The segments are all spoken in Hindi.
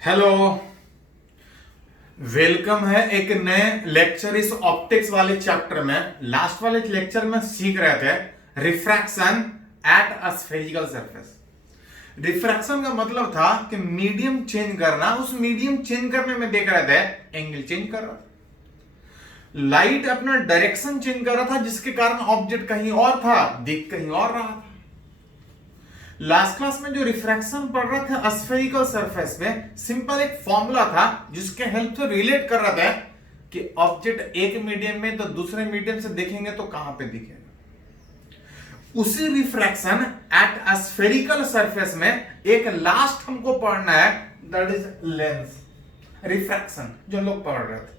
हेलो। वेलकम है एक नए लेक्चर इस ऑप्टिक्स वाले चैप्टर में। लास्ट वाले लेक्चर में सीख रहे थे refraction at a spherical surface. Refraction का मतलब था कि मीडियम चेंज करना। उस मीडियम चेंज करने में देख रहे थे एंगल चेंज कर रहा था, लाइट अपना डायरेक्शन चेंज कर रहा था, जिसके कारण ऑब्जेक्ट कहीं और था, दिख कहीं और रहा था। लास्ट क्लास में जो रिफ्रैक्शन पढ़ रहा था स्फेरिकल सरफेस में, सिंपल एक फॉर्मूला था जिसके हेल्प से रिलेट कर रहा था कि ऑब्जेक्ट एक मीडियम में तो दूसरे मीडियम से देखेंगे तो कहां पे दिखेगा। उसी refraction at a spherical surface में एक लास्ट हमको पढ़ना है, दैट इज लेंस रिफ्रैक्शन, जो लोग पढ़ रहे थे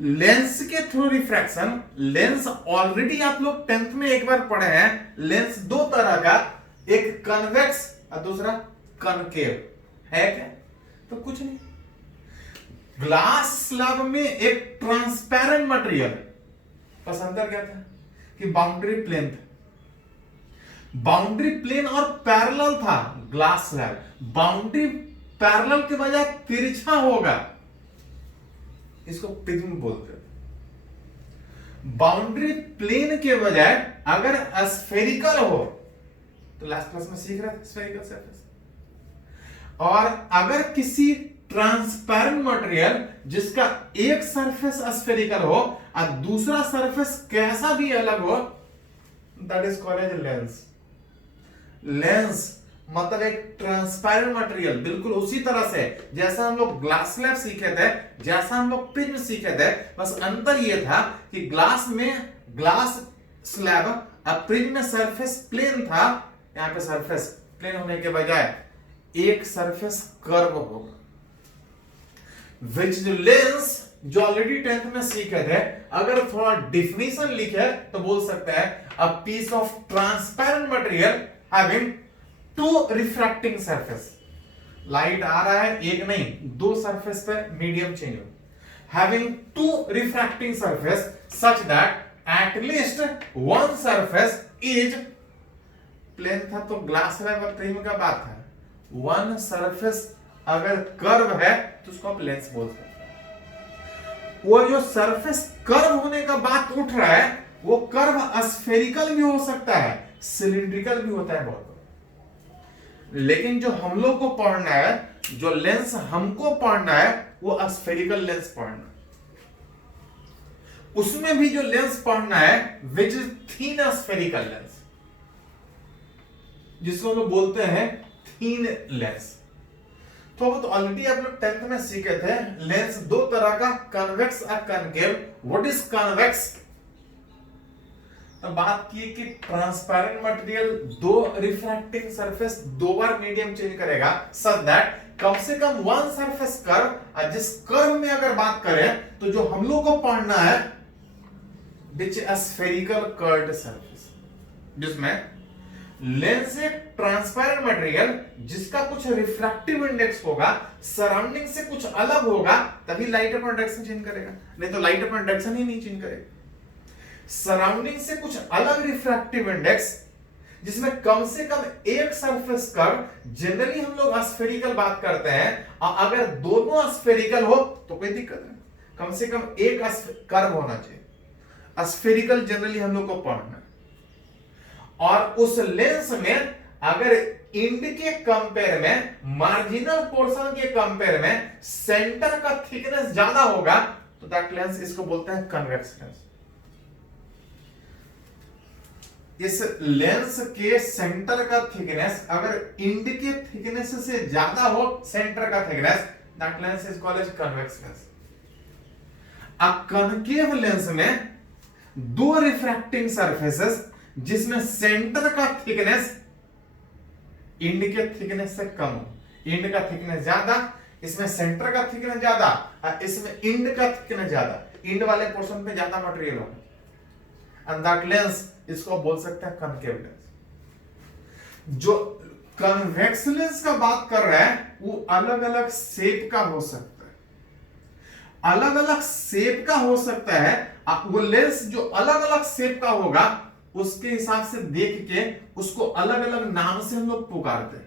लेंस के थ्रू रिफ्रैक्शन। लेंस ऑलरेडी आप लोग 10th में एक बार पढ़े हैं। लेंस दो तरह का, एक कन्वेक्स और दूसरा कनकेव है। क्या? तो कुछ नहीं, ग्लास स्लैब में एक ट्रांसपेरेंट मटेरियल, बस अंतर क्या था कि बाउंड्री प्लेन था। बाउंड्री प्लेन और पैरेलल था ग्लास स्लैब। बाउंड्री पैरेलल के बजाय तिरछा होगा, इसको प्रिज्म बोलते हैं। बाउंड्री प्लेन के बजाय अगर स्फेरिकल हो, तो लास्ट क्लास में सीख रहे थे स्फेरिकल सरफेस। और अगर किसी ट्रांसपेरेंट मटेरियल जिसका एक सरफेस स्फेरिकल हो और दूसरा सरफेस कैसा भी अलग हो, that is called as lens. Lens मतलब एक ट्रांसपेरेंट मटेरियल, बिल्कुल उसी तरह से जैसा हम लोग ग्लास स्लैब सीखे थे, जैसा हम लोग प्रिज्म सीखे थे, बस अंतर यह था कि ग्लास में ग्लास स्लैब और प्रिज्म में सरफेस प्लेन था। यहां पे सरफेस प्लेन होने के बजाय एक सरफेस कर्व होगा। विच लेंस जो ऑलरेडी 10th में सीखे थे, अगर थोड़ा डिफिनेशन लिखे तो बोल सकते हैं a piece of transparent material having two refracting surface. लाइट आ रहा है, एक नहीं दो सरफेस पे मीडियम चेंज हो, having two refracting surface such that at least one surface is plane था तो ग्लास स्लैब और प्रिज्म का बात है। वन सरफेस अगर कर्व है तो उसको आप लेंस बोल सकते हैं। वो जो सरफेस कर्व होने का बात उठ रहा है, वो कर्व स्फेरिकल भी हो सकता है, सिलिंड्रिकल भी होता है बहुत। लेकिन जो हम लोग को पढ़ना है, जो लेंस हमको पढ़ना है, वो स्फेरिकल लेंस पढ़ना है। उसमें भी जो लेंस पढ़ना है which is thin spherical lens, जिसको हम लोग बोलते हैं थीन लेंस। तो ऑलरेडी आप लोग 10th में सीखे थे लेंस दो तरह का, कन्वेक्स और कनकेव। What is convex? तो बात की कि ट्रांसपेरेंट मटेरियल दो रिफ्रैक्टिंग सरफेस दो बार मीडियम चेंज करेगा, सच दैट कम से कम वन सरफेस कर्व। और जिस कर्व में अगर बात करें तो जो हम लोग को पढ़ना है विच स्फेरिकल कर्व्ड सरफेस, जिसमें लेंस एक ट्रांसपेरेंट मटेरियल जिसका कुछ रिफ्रैक्टिव इंडेक्स होगा, सराउंडिंग से कुछ अलग होगा, तभी लाइट अपना डायरेक्शन चेंज करेगा, नहीं तो लाइट अपना डायरेक्शन ही नहीं चेंज करेगा। सराउंडिंग से कुछ अलग रिफ्रैक्टिव इंडेक्स, जिसमें कम से कम एक सरफेस कर्व, जनरली हम लोग स्फेरिकल बात करते हैं, और अगर दोनों स्फेरिकल हो तो कोई दिक्कत नहीं, कम से कम एक कर्व होना चाहिए। स्फेरिकल जनरली हम लोग को पढ़ना है। और उस लेंस में अगर इंड के कंपेयर में, मार्जिनल पोर्शन के कंपेयर में सेंटर का थिकनेस ज्यादा होगा, तो दैट लेंस, इसको बोलते हैं कन्वेक्स लेंस। इस लेंस के सेंटर का थिकनेस अगर इंड के थिकनेस से ज्यादा हो, सेंटर का thickness, that lens is called as convex lens. A concave lens में दो रिफ्रैक्टिंग सरफेसेस जिसमें सेंटर का थिकनेस इंड के थिकनेस से कम हो, इंड का थिकनेस ज्यादा, इसमें सेंटर का थिकनेस ज्यादा, और इसमें इंड का थिकनेस ज्यादा, इंड वाले पोर्शन पे ज्यादा मटेरियल होगा, एंड दैट लेंस, इसको बोल सकते हैं कनकेव लेंस। जो कन्वेक्स लेंस का बात कर रहा है वो अलग अलग शेप का हो सकता है, अलग अलग शेप का हो सकता है। वो लेंस जो अलग अलग शेप का होगा, उसके हिसाब से देख के उसको अलग अलग नाम से हम लोग पुकारते हैं।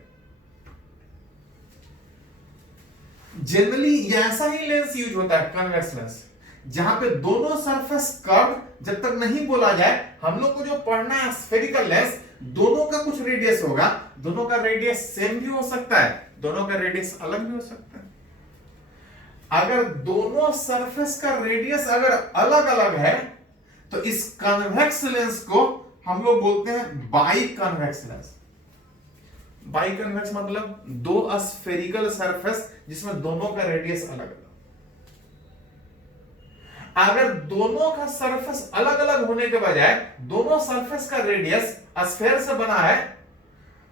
जनरली ये ऐसा ही लेंस यूज होता है, कन्वेक्स लेंस, जहां पे दोनों सरफेस कर्व जब तक नहीं बोला जाए, हम लोग को जो पढ़ना है स्फेरिकल लेंस, दोनों का कुछ रेडियस होगा, दोनों का रेडियस सेम भी हो सकता है, दोनों का रेडियस अलग भी हो सकता है। अगर दोनों सरफेस का रेडियस अगर अलग अलग है तो इस कन्वेक्स लेंस को हम लोग बोलते हैं by convex lens. By convex मतलब दो स्फेरिकल सरफेस जिसमें दोनों का रेडियस अलग अलग। अगर दोनों का सरफेस अलग अलग होने के बजाय दोनों सरफेस का रेडियस स्फेयर से बना है,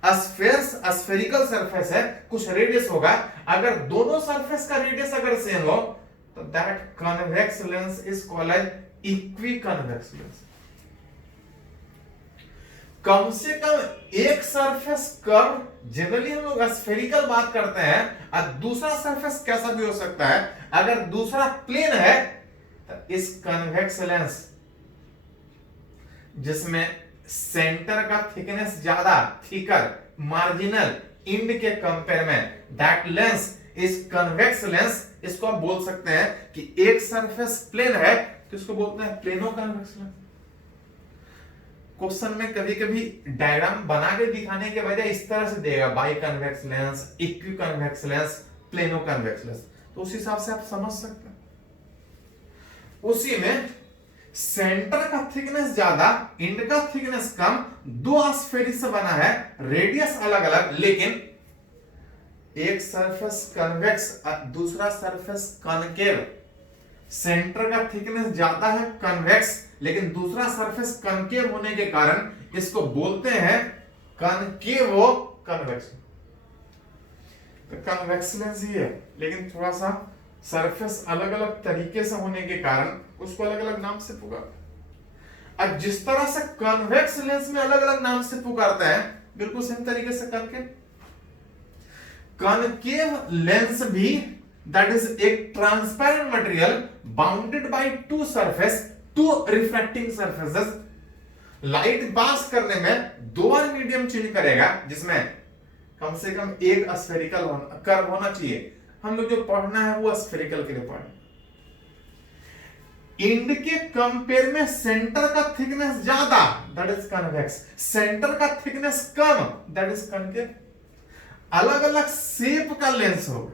स्फेरिकल सरफेस है, कुछ रेडियस होगा, अगर दोनों सरफेस का रेडियस अगर सेम हो तो that convex lens is called as equiconvex lens. कम से कम एक सरफेस कर्व, जनरली हम लोग स्फेरिकल बात करते हैं, और दूसरा सरफेस कैसा भी हो सकता है, अगर दूसरा प्लेन है तो इस कन्वेक्स लेंस जिसमें सेंटर का थिकनेस ज्यादा, थिकर, मार्जिनल इंड के कंपेयर में, that lens is convex lens, इसको आप बोल सकते हैं कि एक सरफेस प्लेन है तो इसको बोलते हैं प्लेनो कन्वेक्स लेंस। क्वेश्चन में कभी कभी डायग्राम बना के दिखाने के बजाय इस तरह से देगा, by convex lens, equi convex lens, plano convex lens, तो उस हिसाब से आप समझ सकते हैं। उसी में सेंटर का थिकनेस ज्यादा, इंड का थिकनेस कम, दो स्फेरिक से बना है, रेडियस अलग अलग, लेकिन एक सरफेस कन्वेक्स और दूसरा सरफेस कॉनकेव, सेंटर का थिकनेस ज्यादा है कन्वेक्स, लेकिन दूसरा सरफेस कनकेव होने के कारण इसको बोलते हैं कनकेवो कन्वेक्स। तो कन्वेक्स लेंस ही है, लेकिन थोड़ा सा सरफेस अलग अलग तरीके से होने के कारण उसको अलग अलग नाम से पुकारते हैं। अब जिस तरह से कन्वेक्स लेंस में अलग अलग नाम से पुकारते हैं, बिल्कुल सेम तरीके से कनकेव लेंस भी, दैट इज एक transparent material bounded by two surface, two refracting surfaces, light pass करने में दो बार मीडियम चेंज करेगा, जिसमें कम से कम एक स्फेरिकल कर्व होना चाहिए। हम लोग जो पढ़ना है वो स्फेरिकल के लिए पढ़ना। इंड के कंपेयर में सेंटर का थिकनेस ज्यादा, दैट इज कन्वेक्स, सेंटर का thickness come, that is concave. अलग अलग शेप का लेंस होगा,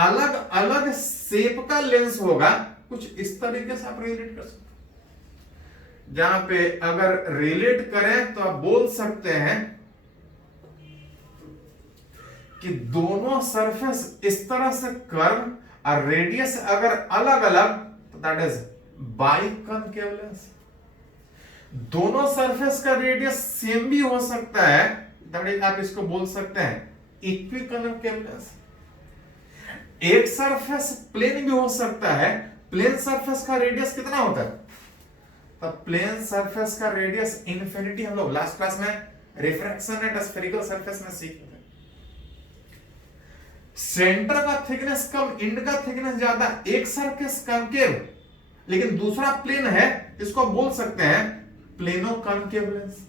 अलग अलग शेप का लेंस होगा, कुछ इस तरीके से आप रिलेट कर सकते हैं। जहां पे अगर रिलेट करें तो आप बोल सकते हैं कि दोनों सरफेस इस तरह से कर्व और रेडियस अगर अलग अलग तो that is by concave lens. दोनों सरफेस का रेडियस सेम भी हो सकता है, दैट इज आप इसको बोल सकते हैं इक्वी कनकेव लेंस। एक सरफेस प्लेन भी हो सकता है, प्लेन सरफेस का रेडियस कितना होता है, तो प्लेन सरफेस का रेडियस इनफिनिटी, हम लोग लास्ट क्लास में रिफ्रैक्शन एट स्फेरिकल सरफेस में सीखे थे। सेंटर का थिकनेस कम, इंड का थिकनेस ज्यादा, एक सरफेस कनकेव लेकिन दूसरा प्लेन है, इसको बोल सकते हैं प्लेनो कनकेव लेंस।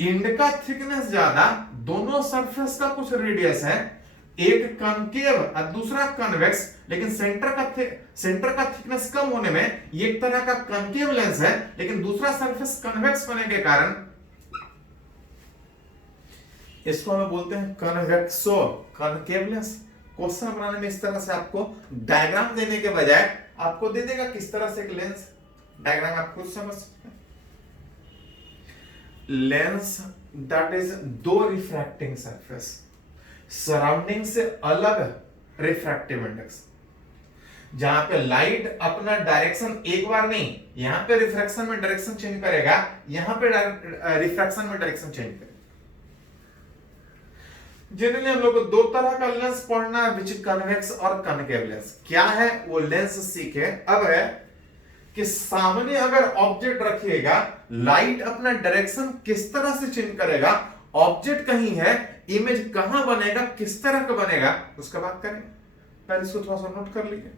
इंड का थिकनेस ज्यादा, दोनों सरफेस का कुछ रेडियस है, एक कनकेव और दूसरा कन्वेक्स, लेकिन सेंटर का थिकनेस कम होने में ये एक तरह का कनकेव लेंस है, लेकिन दूसरा सरफेस कन्वेक्स होने के कारण इसको हम बोलते हैं कन्वेक्सो कनकेव लेंस। क्वेश्चन बनाने में इस तरह से आपको डायग्राम देने के बजाय आपको दे देगा किस तरह से एक लेंस, डायग्राम आप खुद समझ सकते हैं। लेंस दैट इज दो रिफ्रैक्टिंग सरफेस, सराउंडिंग से अलग रिफ्रैक्टिव इंडेक्स, जहां पे लाइट अपना डायरेक्शन एक बार नहीं, यहां पे रिफ्रैक्शन में डायरेक्शन चेंज करेगा, यहां पे रिफ्रैक्शन में डायरेक्शन चेंज करेगा। जनरली हम लोग को दो तरह का लेंस पढ़ना है, विच कन्वेक्स और कनकेव लेंस। क्या है वो लेंस सीखे। अब है कि सामने अगर ऑब्जेक्ट रखिएगा, लाइट अपना डायरेक्शन किस तरह से चेंज करेगा, ऑब्जेक्ट कहीं है, इमेज कहां बनेगा, किस तरह का बनेगा, उसका बात करें। पहले इसको थोड़ा सा नोट कर लीजिए।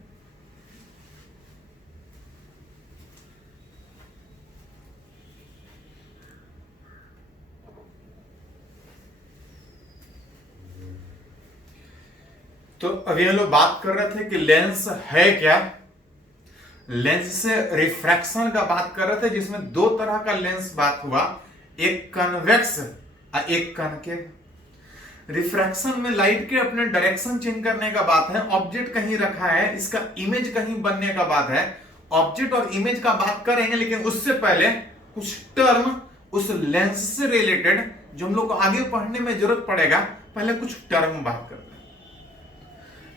तो अभी हम लोग बात कर रहे थे कि लेंस है क्या। लेंस से रिफ्रैक्शन का बात कर रहे थे, जिसमें दो तरह का लेंस बात हुआ, एक कन्वेक्स और एक कनकेव। रिफ्रैक्शन में लाइट के अपने डायरेक्शन चेंज करने का बात है, ऑब्जेक्ट कहीं रखा है, इसका इमेज कहीं बनने का बात है। ऑब्जेक्ट और इमेज का बात करेंगे, लेकिन उससे पहले कुछ टर्म उस लेंस से रिलेटेड जो हम लोग को आगे पढ़ने में जरूरत पड़ेगा, पहले कुछ टर्म बात करते हैं।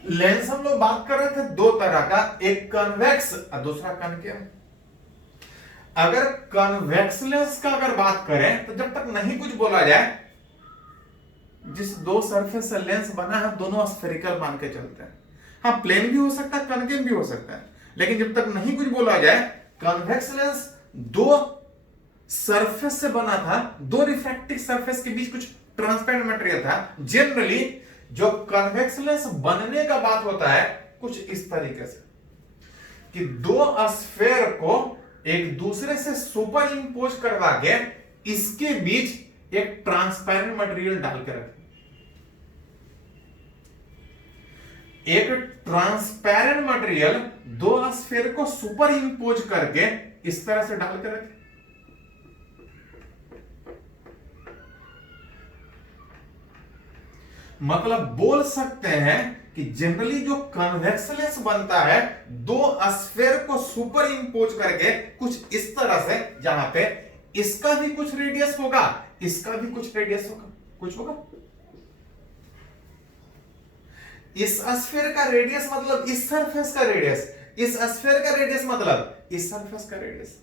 लेंस हम लोग बात कर रहे थे दो तरह का, एक कन्वेक्स और दूसरा कनकेव। अगर कन्वेक्स लेंस का अगर बात करें तो जब तक नहीं कुछ बोला जाए, जिस दो सरफेस से लेंस बना है दोनों स्फेरिकल मान के चलते हैं। हाँ, प्लेन भी हो सकता है, कनकेव भी हो सकता है, लेकिन जब तक नहीं कुछ बोला जाए, कन्वेक्स लेंस दो सरफेस से बना था, दो रिफ्रैक्टिव सरफेस के बीच कुछ ट्रांसपेरेंट मटेरियल था। जनरली जो कन्वेक्स लेंस बनने का बात होता है कुछ इस तरीके से कि दो स्फेयर को एक दूसरे से सुपर इंपोज करवा के इसके बीच एक ट्रांसपेरेंट मटेरियल डाल के रखें। एक ट्रांसपेरेंट मटेरियल दो स्फेयर को सुपर इंपोज करके इस तरह से डाल के रखें। मतलब बोल सकते हैं कि जनरली जो कन्वेक्स लेंस बनता है दो स्फेयर को सुपर इंपोज करके कुछ इस तरह से, जहां पे इसका भी कुछ रेडियस होगा, इसका भी कुछ रेडियस होगा, कुछ होगा। इस स्फेयर का रेडियस मतलब इस सरफेस का रेडियस, इस स्फेयर का रेडियस मतलब इस सरफेस का रेडियस।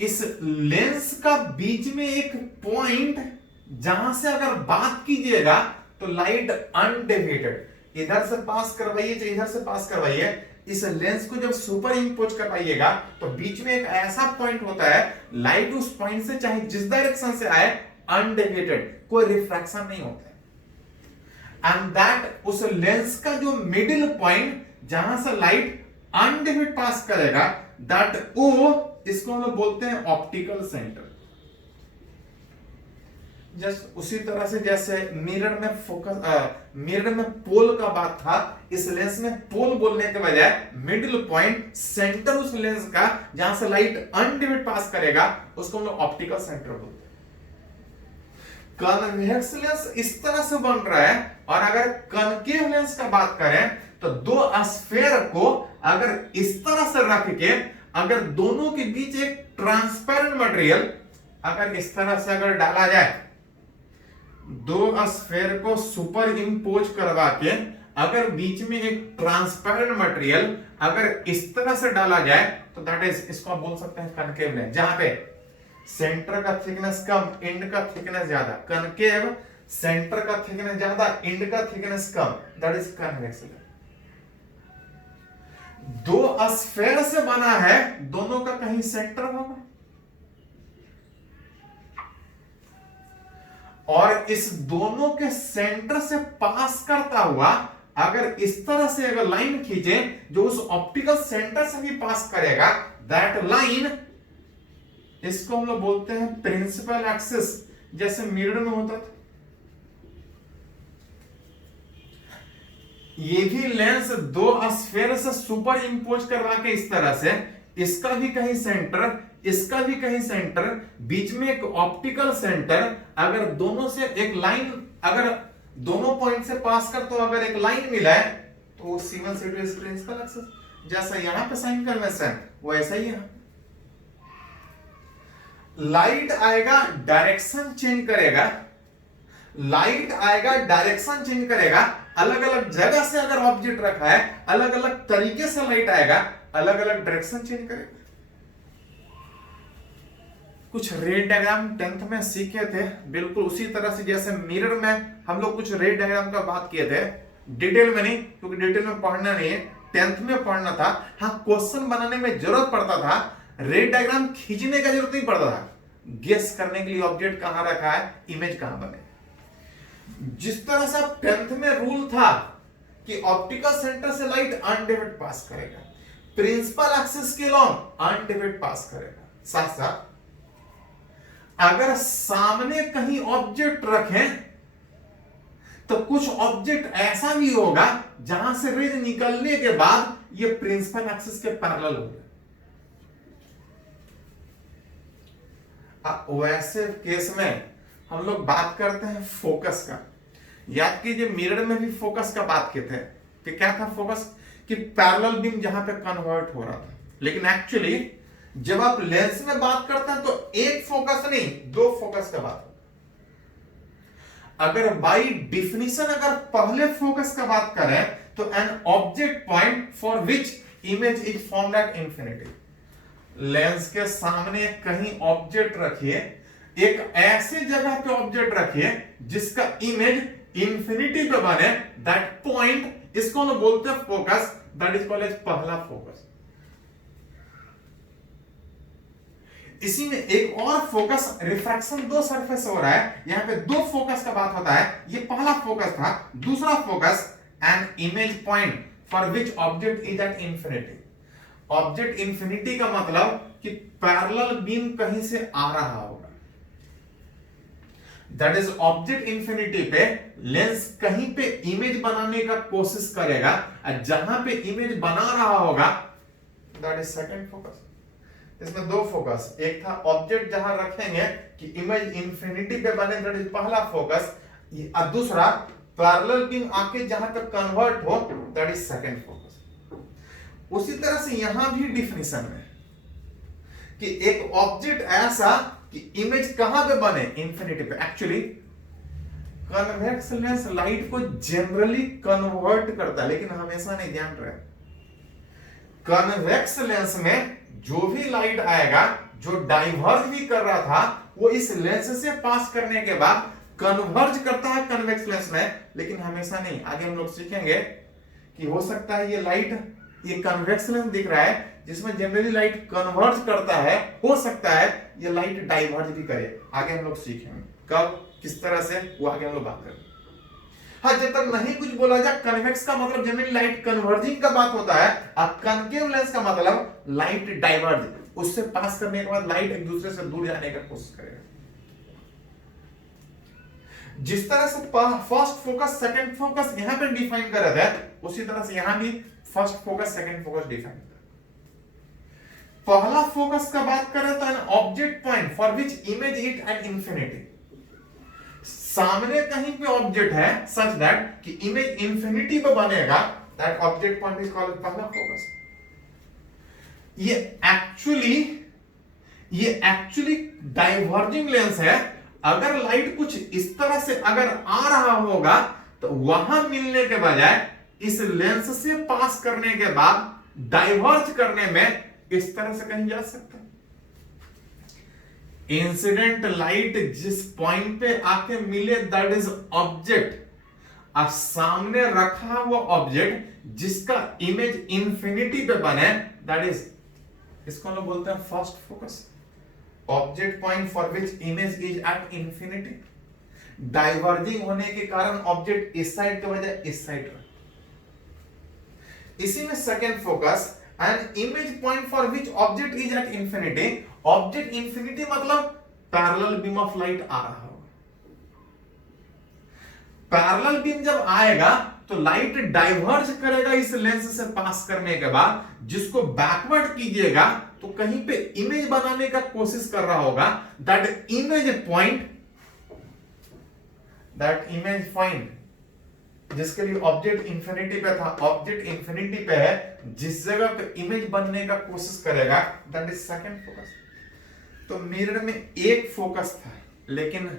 इस लेंस का बीच में एक पॉइंट, जहां से अगर बात कीजिएगा तो लाइट अनडेविएटेड, इधर से पास करवाइए तो इधर से पास करवाइए, इस लेंस को जब सुपर इंपोज करवाइएगा तो बीच में एक ऐसा पॉइंट होता है, लाइट उस पॉइंट से चाहे जिस डायरेक्शन से आए अनडेविएटेड, कोई रिफ्रैक्शन नहीं होता है। एंड दैट उस लेंस का जो मिडिल पॉइंट जहां से लाइट अनडेविएटेड पास करेगा, दैट ओ, इसको हम लोग बोलते हैं ऑप्टिकल सेंटर। जस्ट उसी तरह से जैसे मिरर में फोकस, मिरर में पोल का बात था, इस लेंस में पोल बोलने के बजाय मिडिल पॉइंट, सेंटर उस लेंस का जहां से लाइट अनडिवाइडेड पास करेगा, उसको हम लोग ऑप्टिकल सेंटर बोलते हैं। कन्वेक्स लेंस इस तरह से बन रहा है, और अगर कनकेव लेंस का बात करें तो दो स्फेयर को अगर इस तरह से रख के, अगर दोनों के बीच एक ट्रांसपेरेंट मटेरियल अगर इस तरह से अगर डाला जाए, दो स्फेयर को सुपर इंपोज करवा के अगर बीच में एक ट्रांसपेरेंट मटेरियल अगर इस तरह से डाला जाए, तो दैट इज, इसको आप बोल सकते हैं कनकेव लेंस, जहां पे सेंटर का थिकनेस कम, एंड का थिकनेस ज्यादा। कनकेव, सेंटर का थिकनेस ज्यादा, एंड का thickness come, that is convex lens. दो स्फेयर से बना है, दोनों का कहीं सेंटर होगा, और इस दोनों के सेंटर से पास करता हुआ अगर इस तरह से अगर लाइन खींचे जो उस ऑप्टिकल सेंटर से भी पास करेगा, दैट लाइन, इसको हम लोग बोलते हैं प्रिंसिपल एक्सिस, जैसे मिरर में होता था। ये भी लेंस दो स्फेयर से सुपर इंपोज करवा के इस तरह से, इसका भी कहीं सेंटर, इसका भी कहीं सेंटर, बीच में एक ऑप्टिकल सेंटर, अगर दोनों से एक लाइन, अगर दोनों पॉइंट से पास कर तो अगर एक लाइन मिला है तो C1 C2 is principal axis. जैसा यहां पे साइन कन्वेंशन वैसा ही यहां लाइट आएगा, डायरेक्शन चेंज करेगा, लाइट आएगा, डायरेक्शन चेंज करेगा, अलग अलग जगह से अगर ऑब्जेक्ट रखा है, अलग अलग तरीके से लाइट आएगा, अलग अलग डायरेक्शन चेंज करेगा। कुछ रे डायग्राम 10th में सीखे थे, बिल्कुल उसी तरह से जैसे मिरर में हम लोग कुछ रे डायग्राम का बात किए थे, डिटेल में नहीं, क्योंकि डिटेल में पढ़ना नहीं है, 10th में पढ़ना था। हाँ, क्वेश्चन बनाने में जरूरत पड़ता था, रे डायग्राम खींचने का जरूरत नहीं पड़ता था, गेस करने के लिए ऑब्जेक्ट कहां रखा है, इमेज कहां बने। जिस तरह से 10th में रूल था कि ऑप्टिकल सेंटर से लाइट अनडिवाइडेड पास करेगा, प्रिंसिपल एक्सिस के लॉन्ग अनडिवाइडेड पास करेगा, साथ साथ अगर सामने कहीं ऑब्जेक्ट रखें तो कुछ ऑब्जेक्ट ऐसा भी होगा जहां से रेज निकलने के बाद ये प्रिंसिपल एक्सिस के पैरेलल हो गया। वैसे केस में हम लोग बात करते हैं फोकस का। याद कीजिए मिरर में भी फोकस का बात किए थे कि क्या था फोकस, कि पैरेलल बीम जहां पे कन्वर्ट हो रहा था। लेकिन एक्चुअली जब आप लेंस में बात करते हैं तो एक फोकस नहीं, दो फोकस का बात। अगर बाय डिफिनीशन अगर पहले फोकस का बात करें तो an object point for which image is formed at infinity. Lens के सामने कहीं ऑब्जेक्ट रखिए, एक ऐसे जगह पे ऑब्जेक्ट रखिए जिसका इमेज इंफिनिटी पे बने, दैट पॉइंट, इसको हम बोलते हैं focus, that is called as पहला फोकस। इसी में एक और फोकस, रिफ्रैक्शन दो सरफेस हो रहा है, यहां पे दो फोकस का बात होता है। ये पहला फोकस था। दूसरा focus an image point for which object is at infinity. Object infinity का मतलब कि पैरेलल बीम कहीं से आ रहा होगा, दैट इज ऑब्जेक्ट इंफिनिटी पे लेंस कहीं पे इमेज बनाने का कोशिश करेगा, और जहां पे इमेज बना रहा होगा दैट इज सेकंड फोकस। इसमें दो फोकस, एक था ऑब्जेक्ट जहां रखेंगे कि इमेज इंफिनिटी पे बने, दैट इज पहला फोकस, और दूसरा पैरेलल बीम आके जहां पे कन्वर्ट हो, दैट इज सेकंड फोकस। उसी तरह से यहां भी डिफिनीशन में कि एक ऑब्जेक्ट ऐसा कि इमेज कहां पे बने, इंफिनिटी पे। एक्चुअली कन्वेक्स लेंस लाइट को जनरली कन्वर्ट करता है, लेकिन हमेशा नहीं, ध्यान रहे। कन्वेक्स लेंस में जो भी लाइट आएगा, जो डाइवर्ज भी कर रहा था, वो इस लेंस से पास करने के बाद कन्वर्ज करता है कन्वेक्स लेंस में, लेकिन हमेशा नहीं। आगे हम लोग सीखेंगे कि हो सकता है ये लाइट, ये कन्वेक्स लेंस दिख रहा है जिसमें जनरली लाइट कन्वर्ज करता है, हो सकता है ये लाइट डाइवर्ज भी करे। आगे हम लोग सीखेंगे कब, किस तरह से, वो आगे हम लोग बात करेंगे। हाँ, जब तक नहीं कुछ बोला जाए, कन्वेक्स का मतलब जनरली लाइट कन्वर्जिंग का बात होता है, और कनकेव लेंस का मतलब लाइट डाइवर्ज, उससे पास करने के बाद लाइट एक दूसरे से दूर जाने का कोशिश करेगा। जिस तरह से फर्स्ट फोकस सेकंड फोकस यहां पे डिफाइन कर रहा है, उसी तरह से यहां भी first focus second focus define कर। पहला फोकस का बात करें तो an object point for which image it at infinity. सामने कहीं पे ऑब्जेक्ट है सच दैट कि इमेज इंफिनिटी पे बनेगा, that object point is called पहला फोकस। ये एक्चुअली डाइवर्जिंग लेंस है। अगर लाइट कुछ इस तरह से अगर आ रहा होगा तो वहां मिलने के बजाय इस लेंस से पास करने के बाद डाइवर्ज करने में इस तरह से कहीं जा सकता है। इंसिडेंट लाइट जिस पॉइंट पे आके मिले, दैट इज ऑब्जेक्ट, और सामने रखा हुआ ऑब्जेक्ट जिसका इमेज इंफिनिटी पे बने, दैट इज, इसको हम लोग बोलते हैं first focus. Object point for which image is at infinity, diverging होने के कारण ऑब्जेक्ट इस साइड के बजाय इस साइड रहा। इसी में second focus, an image point for which object is at infinity. Object infinity मतलब पैरेलल बीम ऑफ लाइट आ रहा होगा। पैरेलल बीम जब आएगा तो लाइट डाइवर्ज करेगा इस लेंस से पास करने के बाद, जिसको बैकवर्ड कीजिएगा तो कहीं पे इमेज बनाने का कोशिश कर रहा होगा, दैट इमेज पॉइंट जिसके लिए ऑब्जेक्ट इंफिनिटी पे था, ऑब्जेक्ट इंफिनिटी पे है, जिस जगह पे इमेज बनने का कोशिश करेगा, दैट इज सेकंड फोकस। तो मिरर में एक फोकस था, लेकिन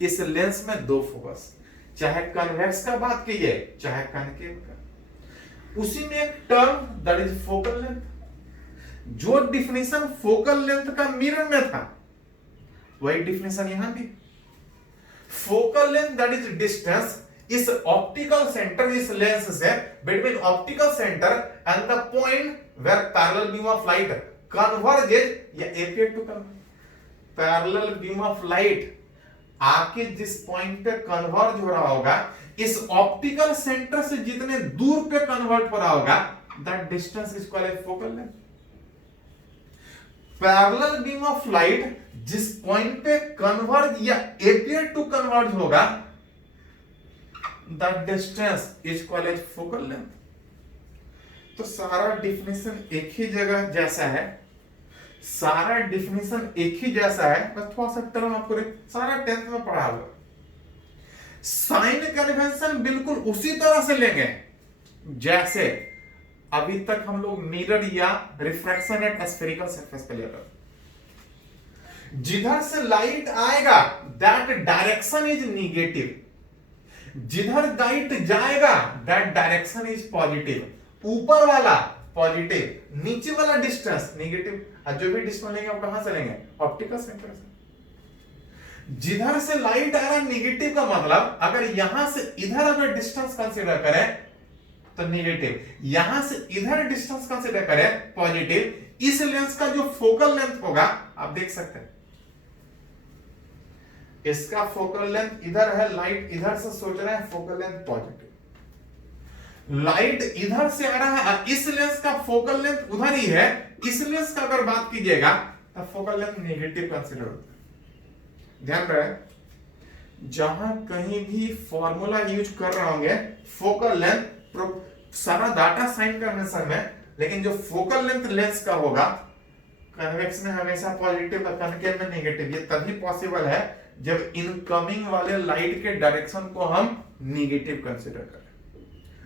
इस लेंस में दो फोकस, चाहे कन्वेक्स का बात कीजिए चाहे कनकेव का। उसी में एक term that is focal length, जो डिफिनेशन फोकल लेंथ का मिरर में था वही डिफिनेशन यहां भी। Focal length that is distance is optical centre, इस लेंस से between optical centre and the point where parallel beam of light converges या appear to converge. Parallel beam of light आके जिस पॉइंट पे कन्वर्ज हो रहा होगा, इस ऑप्टिकल सेंटर से जितने दूर पे कन्वर्ट हो रहा होगा, that distance is called as focal length. Parallel beam of light जिस पॉइंट पे कन्वर्ज या एपियर टू कन्वर्ज होगा, the distance is equal as focal length. तो सारा डिफिनेशन एक ही जगह जैसा है, सारा डिफिनेशन एक ही जैसा है, बस थोड़ा सा टर्म आपको सारा 10th में पढ़ा हुआ। साइन कन्वेंशन बिल्कुल उसी तरह से लेंगे जैसे अभी तक हम लोग मिरर या रिफ्रैक्शन एट स्फेरिकल सरफेस पे ले रहे। जिधर से लाइट आएगा दैट डायरेक्शन इज निगेटिव, जिधर लाइट जाएगा दैट डायरेक्शन इज पॉजिटिव। ऊपर वाला पॉजिटिव, नीचे वाला डिस्टेंस निगेटिव। जो भी डिस्टेंस लेंगे आप कहां से लेंगे? ऑप्टिकल सेंटर से। जिधर से लाइट आ रहा है निगेटिव का मतलब अगर यहां से इधर अगर डिस्टेंस कंसीडर करें तो निगेटिव, यहां से इधर डिस्टेंस कंसीडर करें पॉजिटिव। इस लेंस का जो फोकल लेंथ होगा आप देख सकते हैं, इसका फोकल लेंथ इधर है, लाइट इधर से सोच रहे हैं, फोकल लेंथ पॉजिटिव। लाइट इधर से आ रहा है, इस लेंस का फोकल लेंथ उधर ही है। इस लेंस का अगर बात कीजिएगा तो फोकल लेंथ नेगेटिव कंसीडर होता है। ध्यान रहे जहां कहीं भी फॉर्मूला यूज कर रहे होंगे फोकल लेंथ सारा डाटा साइन कन्वेंशन में, लेकिन जो फोकल लेंथ लेंस का होगा कन्वेक्स में हमेशा पॉजिटिव और कनकेव में नेगेटिव। ये तभी पॉसिबल है जब इनकमिंग वाले लाइट के डायरेक्शन को हम नेगेटिव कंसीडर करें,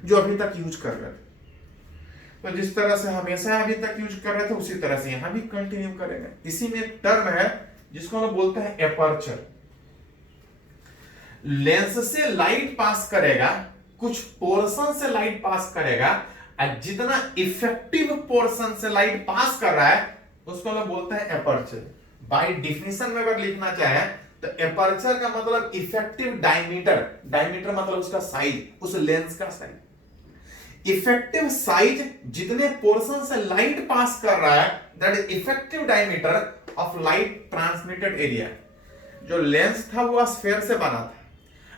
जो अभी तक यूज कर रहे थे। तो जिस तरह से हमेशा अभी तक यूज कर रहे थे उसी तरह से यहां भी कंटिन्यू करेंगे। इसी में एक टर्म है जिसको हम बोलते हैं एपर्चर। लेंस से लाइट पास करेगा, कुछ पोर्शन से लाइट पास करेगा, और जितना इफेक्टिव पोर्शन से लाइट पास कर रहा है उसको हम बोलते हैं एपर्चर। बाय डिफिनेशन में अगर लिखना चाहे तो एपर्चर का मतलब इफेक्टिव डायमीटर, डायमीटर मतलब उसका साइज, उस लेंस का साइज। इफेक्टिव साइज जितने पोर्शन से लाइट पास कर रहा है that is effective diameter of light transmitted area. जो लेंस था वो स्फीयर से बना था,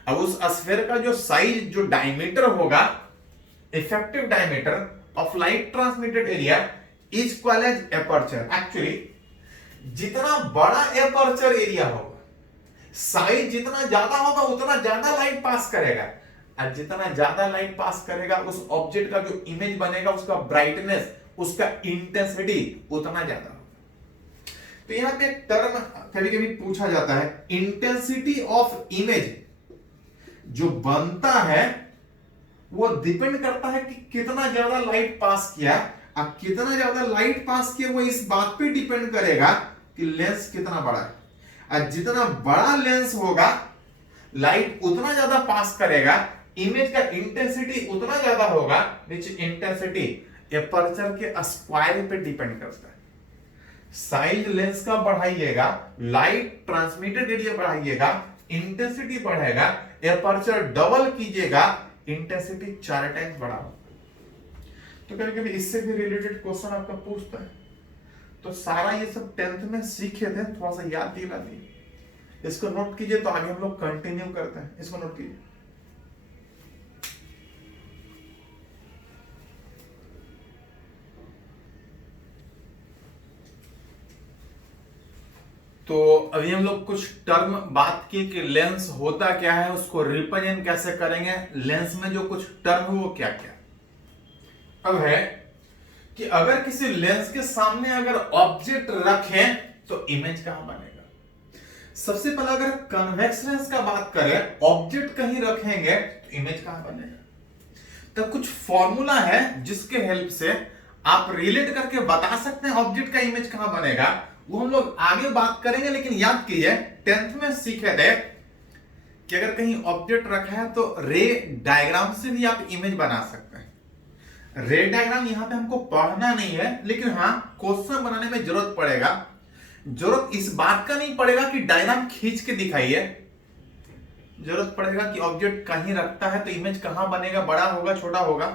अब उस स्फीयर का जो साइज, जो डायमीटर होगा, effective diameter of light transmitted area is equal as aperture. Actually जितना बड़ा एपर्चर एरिया होगा, साइज जितना ज्यादा होगा उतना ज्यादा लाइट पास करेगा, और जितना ज्यादा लाइट पास करेगा उस ऑब्जेक्ट का जो इमेज बनेगा, उसका ब्राइटनेस, उसका इंटेंसिटी उतना ज्यादा होगा। तो यहां पे एक टर्म कभी कभी पूछा जाता है, इंटेंसिटी ऑफ इमेज जो बनता है वो डिपेंड करता है कि कितना ज्यादा लाइट पास किया। अब कितना ज्यादा लाइट पास किया वो इस बात पे डिपेंड करेगा कि लेंस कितना बड़ा है, और जितना बड़ा लेंस होगा लाइट उतना ज्यादा पास करेगा, इमेज का इंटेंसिटी उतना ज्यादा होगा, विच इंटेंसिटी एपर्चर के स्क्वायर पे डिपेंड करता है। साइज लेंस का बढ़ाइएगा, लाइट ट्रांसमिटेड एरिया बढ़ाइएगा, इंटेंसिटी बढ़ेगा, एपर्चर डबल कीजिएगा, इंटेंसिटी 4 टाइम्स बढ़ा। तो कभी कभी इससे भी रिलेटेड क्वेश्चन आपका पूछता है, तो सारा ये सब 10th में सीखे थे, थोड़ा सा याद दिला दिए, इसको नोट कीजिए तो आगे हम लोग कंटिन्यू करते हैं। इसको नोट कीजिए। तो अभी हम लोग कुछ टर्म बात की कि लेंस होता क्या है, उसको रिप्रेजेंट कैसे करेंगे, लेंस में जो कुछ टर्म है वो क्या क्या। अब है कि अगर किसी लेंस के सामने अगर ऑब्जेक्ट रखें तो इमेज कहां बनेगा। सबसे पहले अगर कन्वेक्स लेंस का बात करें, ऑब्जेक्ट कहीं रखेंगे तो इमेज कहां बनेगा। तो कुछ फॉर्मूला है जिसके हेल्प से आप रिलेट करके बता सकते हैं ऑब्जेक्ट का इमेज कहां बनेगा। वो हम लोग आगे बात करेंगे, लेकिन याद कीजिए 10th में सीखे थे कि अगर कहीं ऑब्जेक्ट रखा है तो रे डायग्राम से भी आप इमेज बना सकते हैं। रे डायग्राम यहां पे हमको पढ़ना नहीं है, लेकिन हाँ क्वेश्चन बनाने में जरूरत पड़ेगा। जरूरत इस बात का नहीं पड़ेगा कि डायग्राम खींच के दिखाइए, जरूरत पड़ेगा कि ऑब्जेक्ट कहीं रखता है तो इमेज कहां बनेगा, बड़ा होगा, छोटा होगा,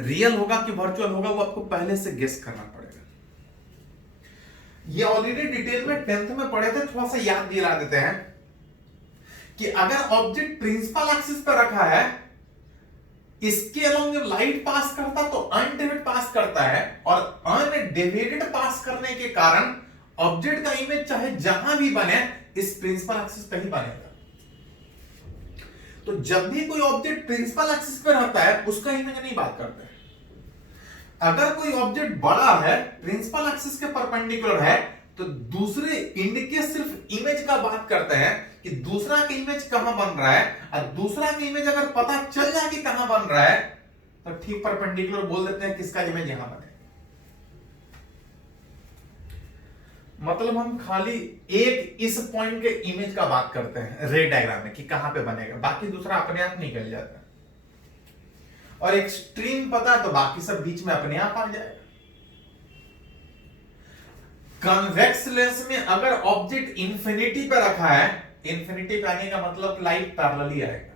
रियल होगा कि वर्चुअल होगा, वो आपको पहले से गेस करना पड़ेगा। ये ऑलरेडी डिटेल में 10th में पढ़े थे, थोड़ा सा याद दिला देते हैं कि अगर ऑब्जेक्ट प्रिंसिपल एक्सिस पर रखा है, इसके अलोंग जब लाइट पास करता तो अनडेविएटेड पास करता है, और अनडेविएटेड पास करने के कारण ऑब्जेक्ट का इमेज चाहे जहां भी बने इस प्रिंसिपल एक्सिस पे ही बनेगा। तो जब भी कोई ऑब्जेक्ट प्रिंसिपल एक्सिस पे रहता है उसका इमेज नहीं बात करते हैं। अगर कोई ऑब्जेक्ट बड़ा है, प्रिंसिपल एक्सिस के परपेंडिकुलर है, तो दूसरे इंड के सिर्फ इमेज का बात करते हैं कि दूसरा का इमेज कहां बन रहा है, और दूसरा का इमेज अगर पता चल जाए कि कहां बन रहा है तो ठीक परपेंडिकुलर बोल देते हैं किसका इमेज यहां बने। मतलब हम खाली एक इस पॉइंट के इमेज का बात करते हैं रे डायग्राम में कि कहां पे बनेगा, बाकी दूसरा अपने आप निकल जाता है। और एक स्ट्रीम पता है तो बाकी सब बीच में अपने आप आ जाएगा। कन्वेक्स लेंस में अगर ऑब्जेक्ट इंफिनिटी पे रखा है, इंफिनिटी पे आने का मतलब लाइट पैरेलली आएगा।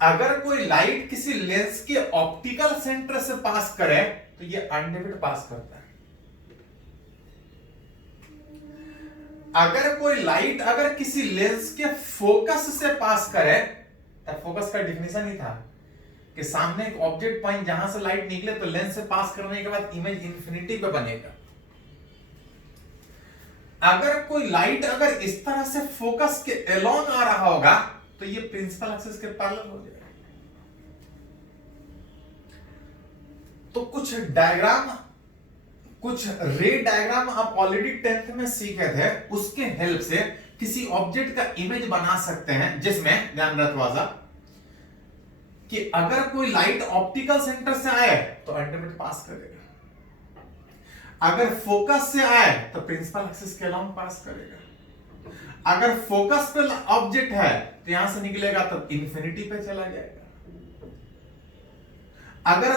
अगर कोई लाइट किसी लेंस के ऑप्टिकल सेंटर से पास करे तो ये अनडिविड पास करता है। अगर कोई लाइट अगर किसी लेंस के फोकस से पास करे, तो फोकस का डिफिनेशन ही था कि सामने एक ऑब्जेक्ट पॉइंट जहां से लाइट निकले तो लेंस से पास करने के बाद इमेज इंफिनिटी पे बनेगा। अगर कोई लाइट अगर इस तरह से फोकस के अलोंग आ रहा होगा तो ये प्रिंसिपल एक्सिस के पैरेलल हो जाएगा। तो कुछ डायग्राम, कुछ रे डायग्राम आप ऑलरेडी 10th में सीखे थे, उसके हेल्प से किसी ऑब्जेक्ट का इमेज बना सकते हैं, जिसमें ध्यान रखवाजा कि अगर कोई लाइट ऑप्टिकल सेंटर से आए तो अल्टीमेट पास करेगा, अगर फोकस से आए तो प्रिंसिपल एक्सिस के अलोंग पास करेगा, अगर फोकस पे ऑब्जेक्ट है तो यहां से निकलेगा तो इंफिनिटी पे चला जाएगा, अगर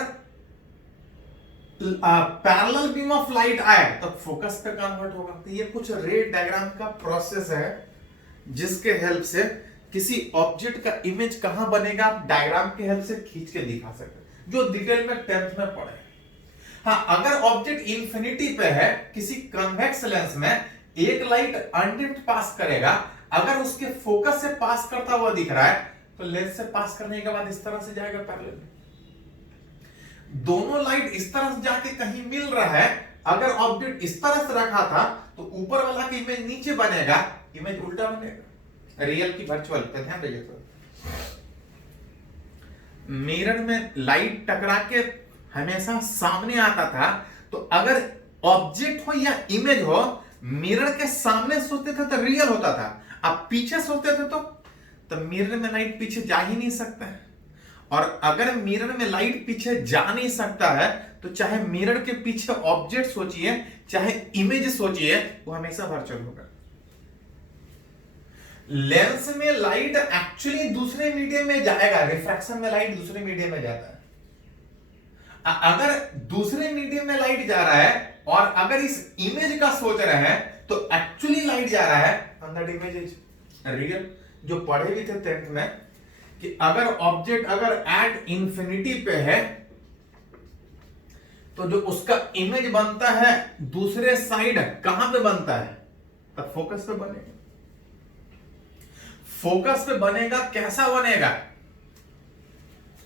पैरेलल बीम ऑफ लाइट आए तो फोकस पे कन्वर्ट होगा। तो ये कुछ रे डायग्राम का प्रोसेस है जिसके हेल्प से किसी ऑब्जेक्ट का इमेज कहां बनेगा आप डायग्राम के हेल्प से खींच के दिखा सकते, जो डिटेल में 10th में पढ़े। हाँ, अगर ऑब्जेक्ट इंफिनिटी पे है, किसी कन्वेक्स लेंस में एक लाइट अनडिम्ड पास करेगा, अगर उसके फोकस से पास करता हुआ दिख रहा है तो लेंस से पास करने के बाद इस तरह से जाएगा पैरेलल। दोनों लाइट इस तरह से जाके कहीं मिल रहा है, अगर ऑब्जेक्ट इस तरह से रखा था तो ऊपर वाला की इमेज नीचे बनेगा, इमेज उल्टा बनेगा। रियल की वर्चुअल पे ध्यान रखिए। तो मिरर में लाइट टकरा के हमेशा सामने आता था, तो अगर ऑब्जेक्ट हो या इमेज हो, मिरर के सामने सोचते थे तो रियल होता था, अब पीछे सोचते थे तो मिरर में लाइट पीछे जा ही नहीं सकता है। और अगर मिरर में लाइट पीछे जा नहीं सकता है तो चाहे मिरर के पीछे ऑब्जेक्ट सोचिए चाहे इमेज सोचिए, वो हमेशा वर्चुअल होगा। लेंस में लाइट एक्चुअली दूसरे मीडियम में जाएगा, रिफ्रैक्शन में लाइट दूसरे मीडियम में जाता है। अगर दूसरे मीडियम में लाइट जा रहा है और अगर इस इमेज का सोच रहे हैं तो एक्चुअली लाइट जा रहा है अंदर इमेज इज रियल। जो पढ़े भी थे 10th में कि अगर ऑब्जेक्ट अगर एट इंफिनिटी पे है तो जो उसका इमेज बनता है दूसरे साइड कहां पे बनता है, तब फोकस पे बनेगा। फोकस पे बनेगा, कैसा बनेगा,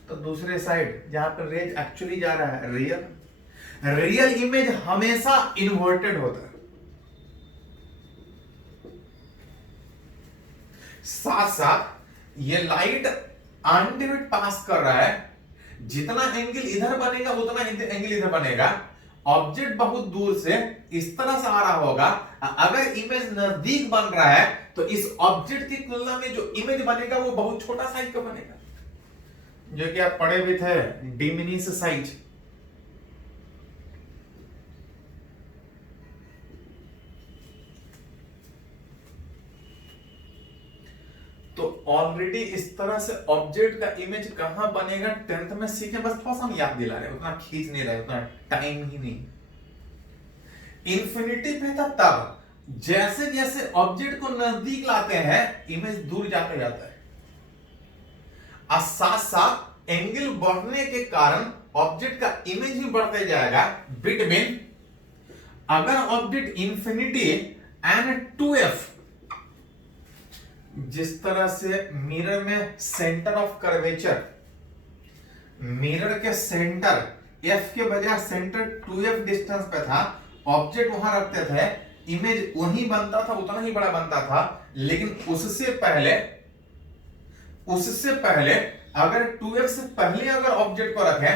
तो दूसरे साइड जहां पर रेज एक्चुअली जा रहा है रियल। रियल इमेज हमेशा इन्वर्टेड होता है। साथ साथ ये लाइट अनडिविड पास कर रहा है, जितना एंगल इधर बनेगा उतना एंगल इधर बनेगा। ऑब्जेक्ट बहुत दूर से इस तरह से आ रहा होगा, अगर इमेज नजदीक बन रहा है तो इस ऑब्जेक्ट की तुलना में जो इमेज बनेगा वो बहुत छोटा साइज का बनेगा, जो कि आप पढ़े भी थे डिमिनिश साइज। तो ऑलरेडी इस तरह से ऑब्जेक्ट का इमेज कहां बनेगा 10th में सीखे, बस थोड़ा सा हम याद दिला रहे, उतना खींच नहीं रहे, उतना टाइम ही नहीं। इंफिनिटी पे था तब जैसे जैसे ऑब्जेक्ट को नजदीक लाते हैं इमेज दूर जाते जाता है, और साथ साथ एंगल बढ़ने के कारण ऑब्जेक्ट का इमेज भी बढ़ते जाएगा बिटवीन। अगर ऑब्जेक्ट इंफिनिटी एंड 2f, जिस तरह से मिरर में सेंटर ऑफ कर्वेचर, मिरर के सेंटर f के बजाय सेंटर 2f डिस्टेंस पे था, ऑब्जेक्ट वहां रखते थे, इमेज वही बनता था, उतना ही बड़ा बनता था, लेकिन उससे पहले अगर 2f से पहले अगर ऑब्जेक्ट को रखें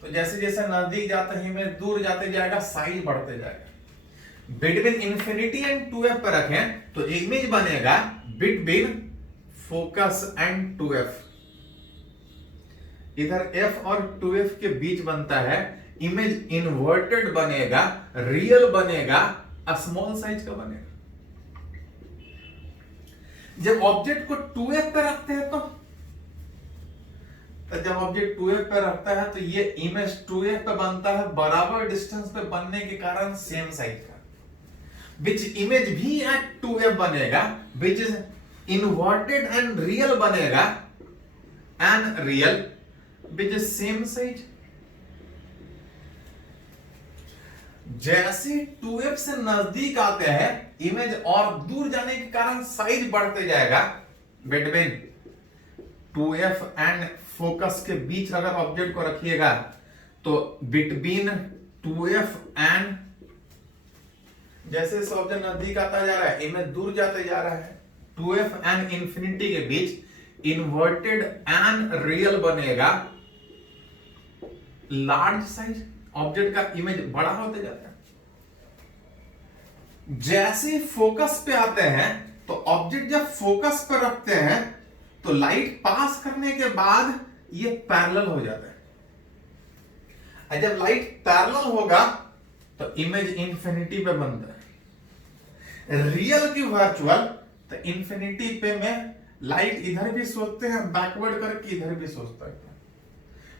तो जैसे जैसे नजदीक जाता है इमेज दूर जाते जाएगा, साइज बढ़ते जाएगा। बिटवीन इंफिनिटी एंड 2f पर रखें तो इमेज बनेगा बिटवीन फोकस एंड 2f। इधर f और 2f के बीच बनता है, इमेज इन्वर्टेड बनेगा, रियल बनेगा, स्मॉल साइज का बनेगा। जब ऑब्जेक्ट को 2f पे रखते हैं तो जब ऑब्जेक्ट 2f पे रखता है तो ये इमेज 2f पे बनता है, बराबर डिस्टेंस पे बनने के कारण सेम साइज का, विच इमेज भी एट 2f बनेगा, which is inverted and real बनेगा, and real which is same size. जैसे 2f से नजदीक आते हैं इमेज और दूर जाने के कारण साइज बढ़ते जाएगा। बिटवीन 2f एंड फोकस के बीच अगर ऑब्जेक्ट को रखिएगा तो बिटवीन 2f एंड, जैसे इस ऑब्जेक्ट नजदीक आता जा रहा है इमेज दूर जाते जा रहा है, 2f एंड इंफिनिटी के बीच इन्वर्टेड एंड रियल बनेगा, लार्ज साइज, ऑब्जेक्ट का इमेज बड़ा होते जाता है। जैसे फोकस पे आते हैं तो ऑब्जेक्ट जब फोकस पर रखते हैं तो लाइट पास करने के बाद ये पैरेलल हो जाता है। जब लाइट पैरेलल होगा तो इमेज इंफिनिटी पे बनता है। रियल की वर्चुअल तो इंफिनिटी पे में लाइट इधर भी सोचते हैं बैकवर्ड करके, इधर भी सोचता है।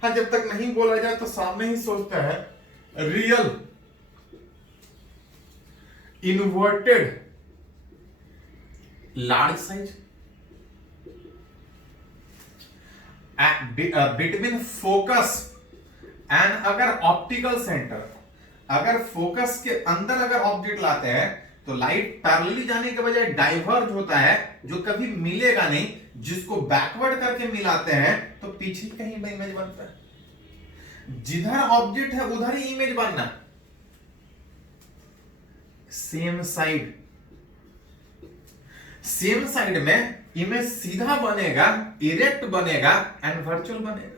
हाँ, जब तक नहीं बोला जाए तो सामने ही सोचता है। Real inverted large size, between focus and, अगर ऑप्टिकल सेंटर, अगर फोकस के अंदर अगर ऑब्जेक्ट लाते हैं तो लाइट पैरेलली जाने के बजाय डाइवर्ज होता है, जो कभी मिलेगा नहीं। जिसको बैकवर्ड करके मिलाते हैं तो पीछे कहीं इमेज बनता है। जिधर ऑब्जेक्ट है उधर ही इमेज बनना, सेम साइड, सेम साइड में इमेज सीधा बनेगा, इरेक्ट बनेगा एंड वर्चुअल बनेगा।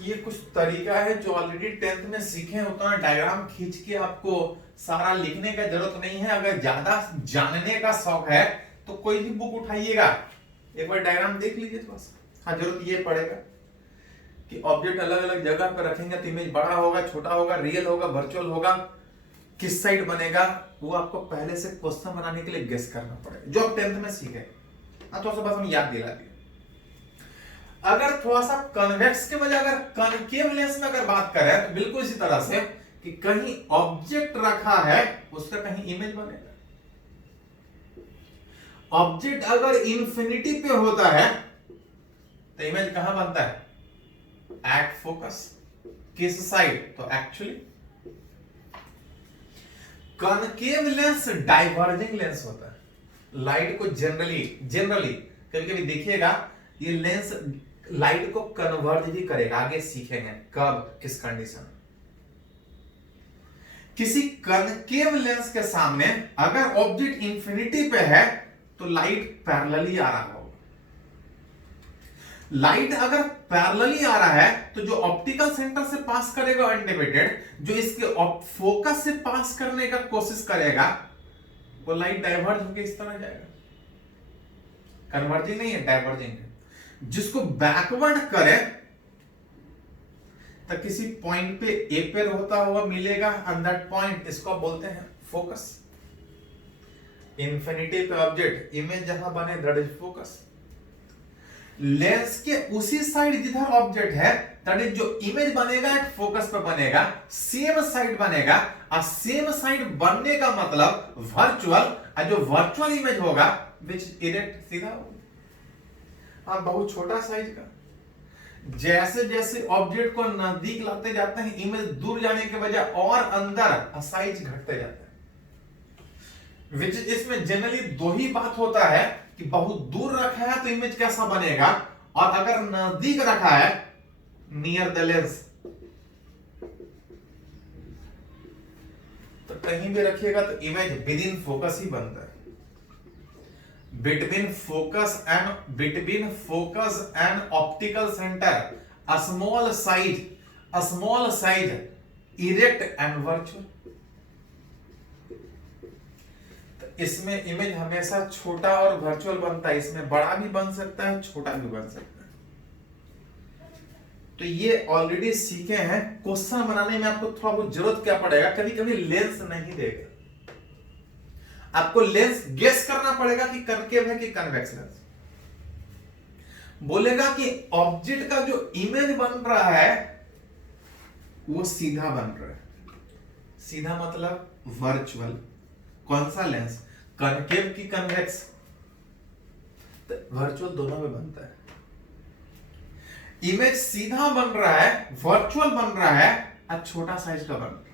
ये कुछ तरीका है जो ऑलरेडी 10th में सीखे हैं, उतना डायग्राम खींच के आपको सारा लिखने का जरूरत नहीं है। अगर ज्यादा जानने का शौक है तो कोई भी बुक उठाइएगा, एक बार डायग्राम देख लीजिए थोड़ा सा। हाँ, जरूरत ये पड़ेगा कि ऑब्जेक्ट अलग अलग जगह पर रखेंगे तो इमेज बड़ा होगा, छोटा होगा, रियल होगा, वर्चुअल होगा, किस साइड बनेगा, वो आपको पहले से क्वेश्चन बनाने के लिए गेस करना पड़ेगा, जो आप 10th में सीखे। थोड़ा सा बस हम याद दिला दिए। अगर थोड़ा सा कन्वेक्स के बजाय अगर कनकेव लेंस में अगर बात करें तो बिल्कुल इसी तरह से कि कहीं ऑब्जेक्ट रखा है उसका कहीं इमेज बनेगा। ऑब्जेक्ट अगर इंफिनिटी पे होता है तो इमेज कहां बनता है? At focus. किस साइड? तो actually concave lens diverging lens होता है। लाइट को जनरली कभी कभी देखिएगा ये लेंस लाइट को कन्वर्ज भी करेगा, आगे सीखेंगे कब, किस कंडीशन। किसी कनकेव लेंस के सामने अगर ऑब्जेक्ट इंफिनिटी पे है तो लाइट पैरेलली आ रहा होगा। लाइट अगर पैरेलली आ रहा है तो जो ऑप्टिकल सेंटर से पास करेगा अनडिवाइडेड, जो इसके फोकस से पास करने का कोशिश करेगा, वो लाइट डाइवर्ज होकर इस तरह जाएगा। कन्वर्जिंग नहीं है, डाइवर्जिंग है। जिसको बैकवर्ड करे तो किसी पॉइंट पे एपेयर होता हुआ मिलेगा, एंड दैट पॉइंट इसको बोलते हैं फोकस। इंफिनिटी पे ऑब्जेक्ट इमेज जहां बने दैट इज फोकस। लेंस के उसी साइड जिधर ऑब्जेक्ट है दैट इज जो इमेज बनेगा एट फोकस पे बनेगा, सेम साइड बनेगा। और सेम साइड बनने का मतलब वर्चुअल, और जो वर्चुअल इमेज होगा विच इरेक्ट सीधा होगा। हाँ, बहुत छोटा साइज का। जैसे जैसे ऑब्जेक्ट को नजदीक लाते जाते हैं इमेज दूर जाने के बजाय और अंदर साइज घटते जाता है। विच इसमें जनरली दो ही बात होता है कि बहुत दूर रखा है तो इमेज कैसा बनेगा, और अगर नजदीक रखा है नियर द लेंस तो कहीं भी रखिएगा तो इमेज विद इन फोकस ही बनता है। Between focus and optical centre a small size erect and virtual. इसमें इमेज हमेशा छोटा और वर्चुअल बनता है, इसमें बड़ा भी बन सकता है, छोटा भी बन सकता है। तो ये ऑलरेडी सीखे हैं। क्वेश्चन बनाने में आपको थोड़ा बहुत जरूरत क्या पड़ेगा, कभी कभी लेंस नहीं देगा, आपको लेंस गेस करना पड़ेगा कि कनकेव है कि कन्वेक्स लेंस। बोलेगा कि ऑब्जेक्ट का जो इमेज बन रहा है वो सीधा बन रहा है। सीधा मतलब वर्चुअल। कौन सा लेंस, कनकेव की कन्वेक्स? तो वर्चुअल दोनों में बनता है। इमेज सीधा बन रहा है, वर्चुअल बन रहा है और छोटा साइज का बन रहा है।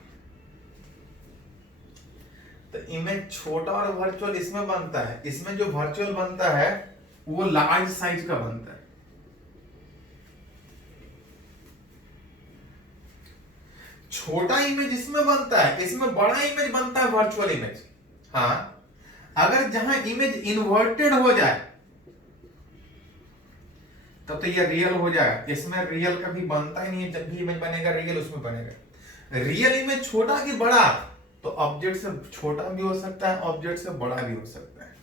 तो इमेज छोटा और वर्चुअल इसमें बनता है, इसमें जो वर्चुअल बनता है वो लार्ज साइज का बनता है। छोटा इमेज इसमें बनता है, इसमें बड़ा इमेज बनता है वर्चुअल इमेज। हाँ, अगर जहां इमेज इन्वर्टेड हो जाए तब तो ये रियल हो जाएगा। इसमें रियल कभी बनता ही नहीं है, जब भी इमेज बनेगा रियल उसमें बनेगा। रियल इमेज छोटा कि बड़ा, तो ऑब्जेक्ट से छोटा भी हो सकता है, ऑब्जेक्ट से बड़ा भी हो सकता है।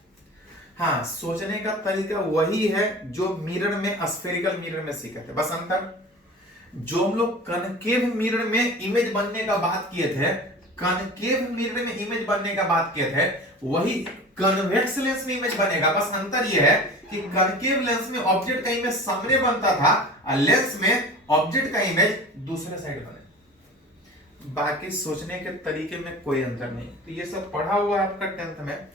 हाँ, सोचने का तरीका वही है जो मिरर में, स्फेरिकल मिरर में सीखे थे, बस अंतर जो हम लोग कनकेव मिरर में इमेज बनने का बात किए थे, कनकेव मिरर में इमेज बनने का बात किए थे, वही कन्वेक्स लेंस में इमेज बनेगा। बस अंतर यह है कि कनकेव लेंस में ऑब्जेक्ट का इमेज सामने बनता था और लेंस में ऑब्जेक्ट का इमेज दूसरे साइड बने। बाकी सोचने के तरीके में कोई अंतर नहीं। तो ये सब पढ़ा हुआ है आपका 10th में,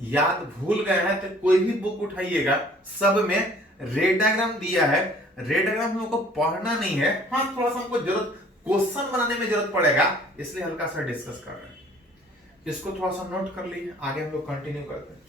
याद भूल गए हैं तो कोई भी बुक उठाइएगा, सब में रे डायग्राम दिया है। रे डायग्राम हम लोग को पढ़ना नहीं है, हाँ थोड़ा सा हमको जरूरत क्वेश्चन बनाने में जरूरत पड़ेगा, इसलिए हल्का सा डिस्कस कर रहे हैं। इसको थोड़ा सा नोट कर लीजिए, आगे हम लोग कंटिन्यू करते हैं।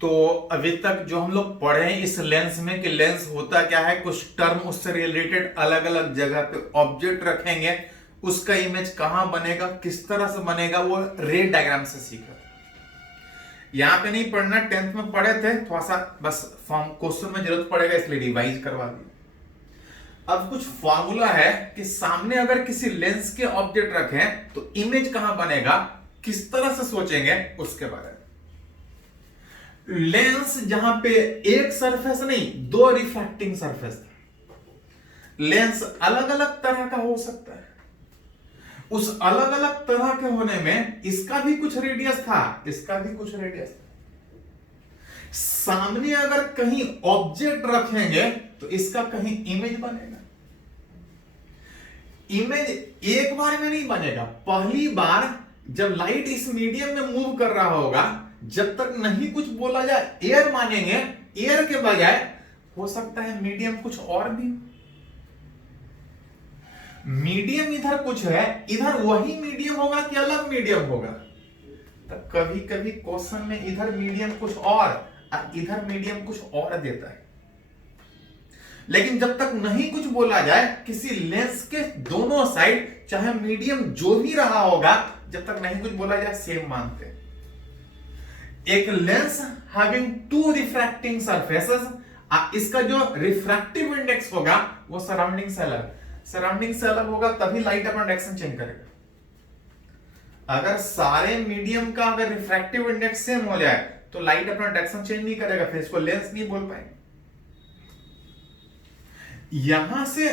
तो अभी तक जो हम लोग पढ़े हैं इस लेंस में कि लेंस होता क्या है, कुछ टर्म उससे रिलेटेड अलग अलग जगह पे ऑब्जेक्ट रखेंगे, उसका इमेज कहां बनेगा, किस तरह से बनेगा, वो रे डायग्राम से सीखा। यहां पे नहीं पढ़ना, 10th में पढ़े थे, थोड़ा सा बस फॉर्म क्वेश्चन में जरूरत पड़ेगा इसलिए रिवाइज करवा दिया। अब कुछ फॉर्मूला है कि सामने अगर किसी लेंस के ऑब्जेक्ट रखें तो इमेज कहां बनेगा, किस तरह से सोचेंगे उसके बारे में। लेंस जहां पे एक सरफेस नहीं, दो रिफ्रैक्टिंग सरफेस, लेंस अलग अलग तरह का हो सकता है। उस अलग अलग तरह के होने में इसका भी कुछ रेडियस था, इसका भी कुछ रेडियस था। सामने अगर कहीं ऑब्जेक्ट रखेंगे तो इसका कहीं इमेज बनेगा। इमेज एक बार में नहीं बनेगा, पहली बार जब लाइट इस मीडियम में मूव कर रहा होगा, जब तक नहीं कुछ बोला जाए एयर मानेंगे, एयर के बजाय हो सकता है मीडियम कुछ और भी। मीडियम इधर कुछ है, इधर वही मीडियम होगा कि अलग मीडियम होगा। तब कभी कभी क्वेश्चन में इधर मीडियम कुछ और इधर मीडियम कुछ और देता है। लेकिन जब तक नहीं कुछ बोला जाए, किसी लेंस के दोनों साइड चाहे मीडियम जो भी रहा होगा, जब तक नहीं कुछ बोला जाए सेम मानते हैं। एक lens having two refracting surfaces, इसका जो रिफ्रैक्टिव इंडेक्स होगा वो सराउंडिंग से अलग होगा, तभी लाइट अपना डायरेक्शन चेंज करेगा। अगर सारे मीडियम का अगर रिफ्रैक्टिव इंडेक्स सेम हो जाए तो लाइट अपना डायरेक्शन चेंज नहीं करेगा, फिर इसको लेंस नहीं बोल पाएंगे। यहां से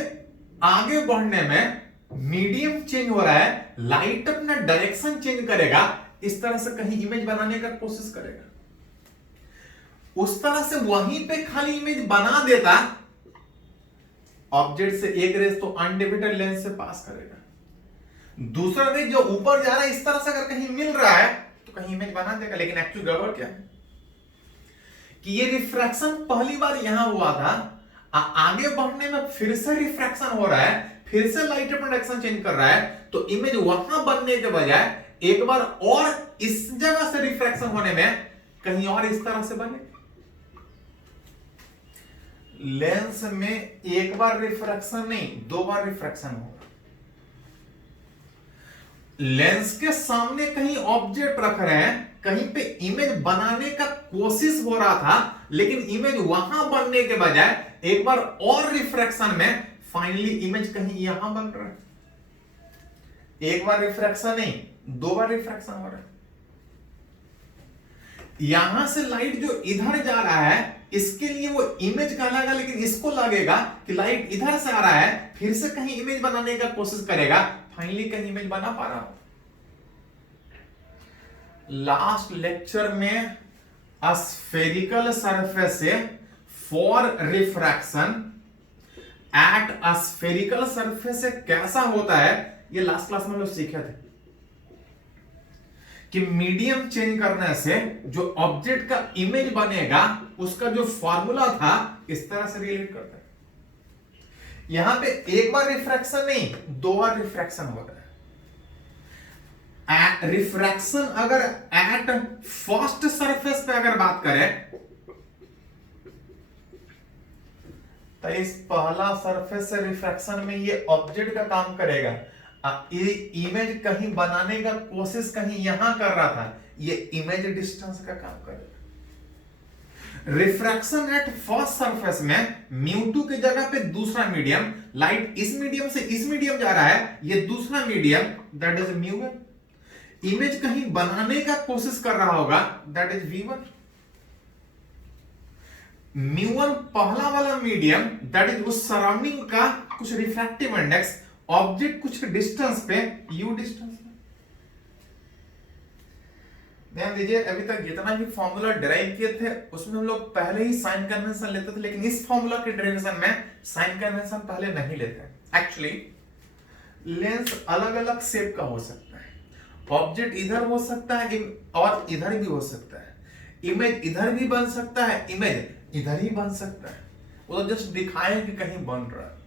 आगे बढ़ने में मीडियम चेंज हो रहा है, लाइट अपना डायरेक्शन चेंज करेगा, इस तरह से कहीं इमेज बनाने का कोशिश करेगा। उस तरह से वहीं पे खाली इमेज बना देता, ऑब्जेक्ट से एक रेस तो अनडिवाइडेड लेंस से पास करेगा, दूसरा रेस जो ऊपर जा रहा है इस तरह से अगर कहीं मिल रहा है तो कहीं इमेज बना देगा। लेकिन एक्चुअल गड़बड़ क्या है कि ये रिफ्रैक्शन पहली बार यहां हुआ था, आगे बढ़ने में फिर से रिफ्रैक्शन हो रहा है, फिर से लाइट डायरेक्शन चेंज कर रहा है, तो इमेज वहां बनने के बजाय एक बार और इस जगह से रिफ्रैक्शन होने में कहीं और इस तरह से बने। लेंस में एक बार रिफ्रैक्शन नहीं, 2 बार रिफ्रैक्शन होगा। लेंस के सामने कहीं ऑब्जेक्ट रख रहे हैं, कहीं पे इमेज बनाने का कोशिश हो रहा था, लेकिन इमेज वहां बनने के बजाय एक बार और रिफ्रैक्शन में फाइनली इमेज कहीं यहां बन रहा है। एक बार रिफ्रैक्शन नहीं, 2 बार रिफ्रैक्शन हो रहा है। यहां से लाइट जो इधर जा रहा है, इसके लिए वो इमेज कहलाएगा, लेकिन इसको लगेगा कि लाइट इधर से आ रहा है, फिर से कहीं इमेज बनाने का कोशिश करेगा, फाइनली कहीं इमेज बना पा रहा हो। लास्ट लेक्चर में स्फेरिकल सरफेस से for refraction at spherical surface से कैसा होता है, ये लास्ट क्लास में लोग सीखे थे कि मीडियम चेंज करने से जो ऑब्जेक्ट का इमेज बनेगा, उसका जो फॉर्मूला था इस तरह से रिलेट करता है। यहां पे एक बार रिफ्रैक्शन नहीं, 2 बार रिफ्रैक्शन हो रहा है। रिफ्रैक्शन अगर एट फर्स्ट सरफेस पे अगर बात करें, तो इस पहला सरफेस से रिफ्रैक्शन में ये ऑब्जेक्ट का काम करेगा। ये इमेज कहीं बनाने का कोशिश कहीं यहां कर रहा था, ये इमेज डिस्टेंस का काम करेगा। रिफ्रैक्शन एट फर्स्ट सरफेस में μ2 की जगह पे दूसरा मीडियम, लाइट इस मीडियम से इस मीडियम जा रहा है, ये दूसरा मीडियम दैट इज μ1। इमेज कहीं बनाने का कोशिश कर रहा होगा, दैट इज v1। μ1 पहला वाला मीडियम, दैट इज उस सराउंडिंग का कुछ रिफ्रैक्टिव इंडेक्स, ऑब्जेक्ट कुछ डिस्टेंस पे, u डिस्टेंस पे। ध्यान दीजिए, अभी तक जितना भी फॉर्मूला डिराइव किए थे उसमें हम लोग पहले ही साइन कन्वेंशन लेते थे, लेकिन इस फॉर्मूला के डेरिवेशन में साइन कन्वेंशन पहले नहीं लेते। एक्चुअली लेंस अलग अलग शेप का हो सकता है, ऑब्जेक्ट इधर हो सकता है और इधर भी हो सकता है, इमेज इधर भी बन सकता है, इमेज इधर ही बन सकता है। वो तो जस्ट दिखाएं कि कहीं बन रहा है।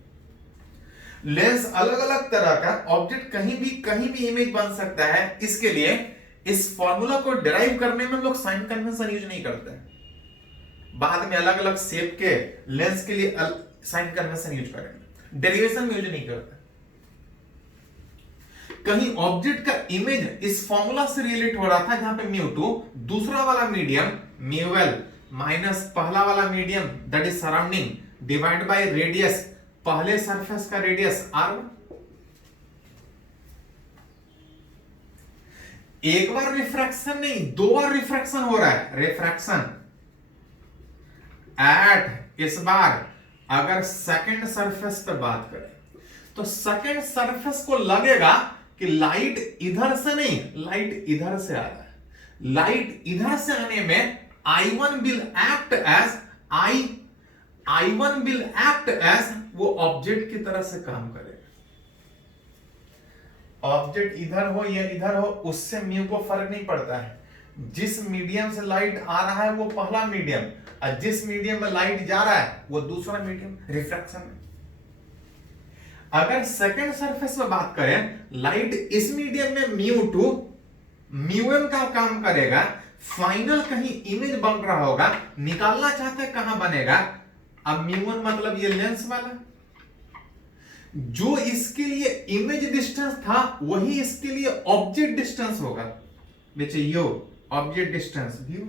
लेंस अलग अलग तरह का, ऑब्जेक्ट कहीं भी इमेज बन सकता है। इसके लिए इस फॉर्मूला को डिराइव करने में हम लोग साइन कन्वेंशन यूज नहीं करते हैं। बाद में अलग अलग शेप के लेंस के लिए साइन कन्वेंशन यूज करेंगे, डेरिवेशन में यूज नहीं करते। कहीं ऑब्जेक्ट का इमेज इस फॉर्मूला से रिलेट हो रहा था, जहां पे μ2, दूसरा वाला मीडियम μl माइनस पहला वाला medium that is surrounding divide by radius, पहले सरफेस का रेडियस r1। एक बार रिफ्रैक्शन नहीं, 2 बार रिफ्रैक्शन हो रहा है। रिफ्रैक्शन एट, इस बार अगर सेकंड सरफेस पे बात करें, तो सेकंड सरफेस को लगेगा कि लाइट इधर से नहीं, लाइट इधर से आ रहा है। लाइट इधर से आने में I1 will act as I1 will act as वो ऑब्जेक्ट की तरह से काम करेगा। ऑब्जेक्ट इधर हो या इधर हो, उससे म्यू को फर्क नहीं पड़ता है। जिस मीडियम से लाइट आ रहा है वो पहला मीडियम, और जिस मीडियम में लाइट जा रहा है वो दूसरा मीडियम। रिफ्रैक्शन में अगर सेकंड सरफेस में बात करें, लाइट इस मीडियम में μ2 μm का काम करेगा, फाइनल कहीं इमेज बन रहा होगा, निकालना चाहते हैं कहां बनेगा। अब μ1 मतलब ये लेंस वाला, जो इसके लिए इमेज डिस्टेंस था वही इसके लिए ऑब्जेक्ट डिस्टेंस होगा, विच यो ऑब्जेक्ट डिस्टेंस v1।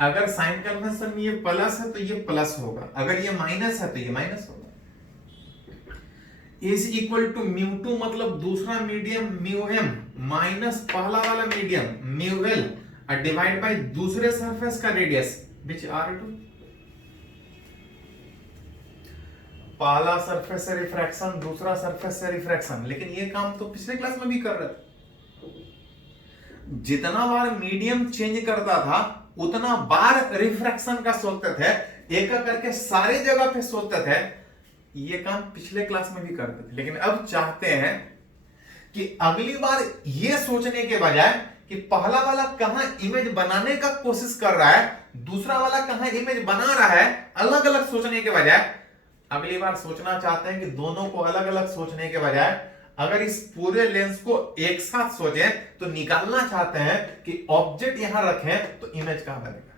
अगर साइन कन्वेंशन में ये प्लस है तो ये प्लस होगा, अगर ये माइनस है तो ये माइनस होगा। इज इक्वल टू μ2 मतलब दूसरा मीडियम μm माइनस पहला वाला मीडियम μl और डिवाइड बाय दूसरे सरफेस का रेडियस विच r2। पहला सरफेस से रिफ्रैक्शन, दूसरा सरफेस से रिफ्रैक्शन, लेकिन ये काम तो पिछले क्लास में भी कर रहे थे। जितना बार मीडियम चेंज करता था उतना बार रिफ्रैक्शन का सोचते थे, एक करके सारे जगह पे सोचते थे। ये काम पिछले क्लास में भी करते थे, लेकिन अब चाहते हैं कि अगली बार ये सोचने के बजाय कि पहला वाला कहां इमेज बनाने का कोशिश कर रहा है, दूसरा वाला कहां इमेज बना रहा है, अलग अलग सोचने के बजाय अगली बार सोचना चाहते हैं कि दोनों को अलग अलग सोचने के बजाय अगर इस पूरे लेंस को एक साथ सोचें तो निकालना चाहते हैं कि ऑब्जेक्ट यहां रखें तो इमेज कहां बनेगा,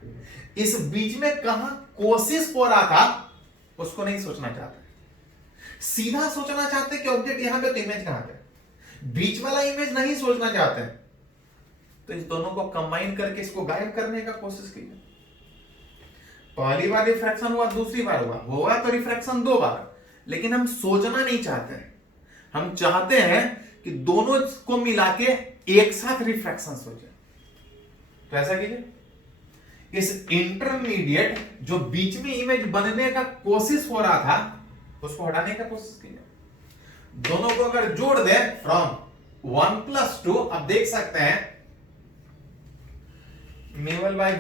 इस बीच में कहां कोशिश हो रहा था उसको नहीं सोचना चाहते, सीधा सोचना चाहते कि ऑब्जेक्ट यहां पे तो इमेज कहां पे, बीच वाला इमेज नहीं सोचना चाहते। तो इस दोनों को कंबाइन करके इसको गायब करने का कोशिश कीजिए। पहली बार रिफ्रैक्शन हुआ, दूसरी बार हुआ तो रिफ्रैक्शन 2 बार, लेकिन हम सोचना नहीं चाहते हैं, हम चाहते हैं कि दोनों को मिला के एक साथ रिफ्रैक्शन सोचे। तो ऐसा कीजिए, इस इंटरमीडिएट जो बीच में इमेज बनने का कोशिश हो रहा था उसको हटाने का कोशिश कीजिए। दोनों को अगर जोड़ दे फ्रॉम 1 + 2, आप देख सकते हैं mu L by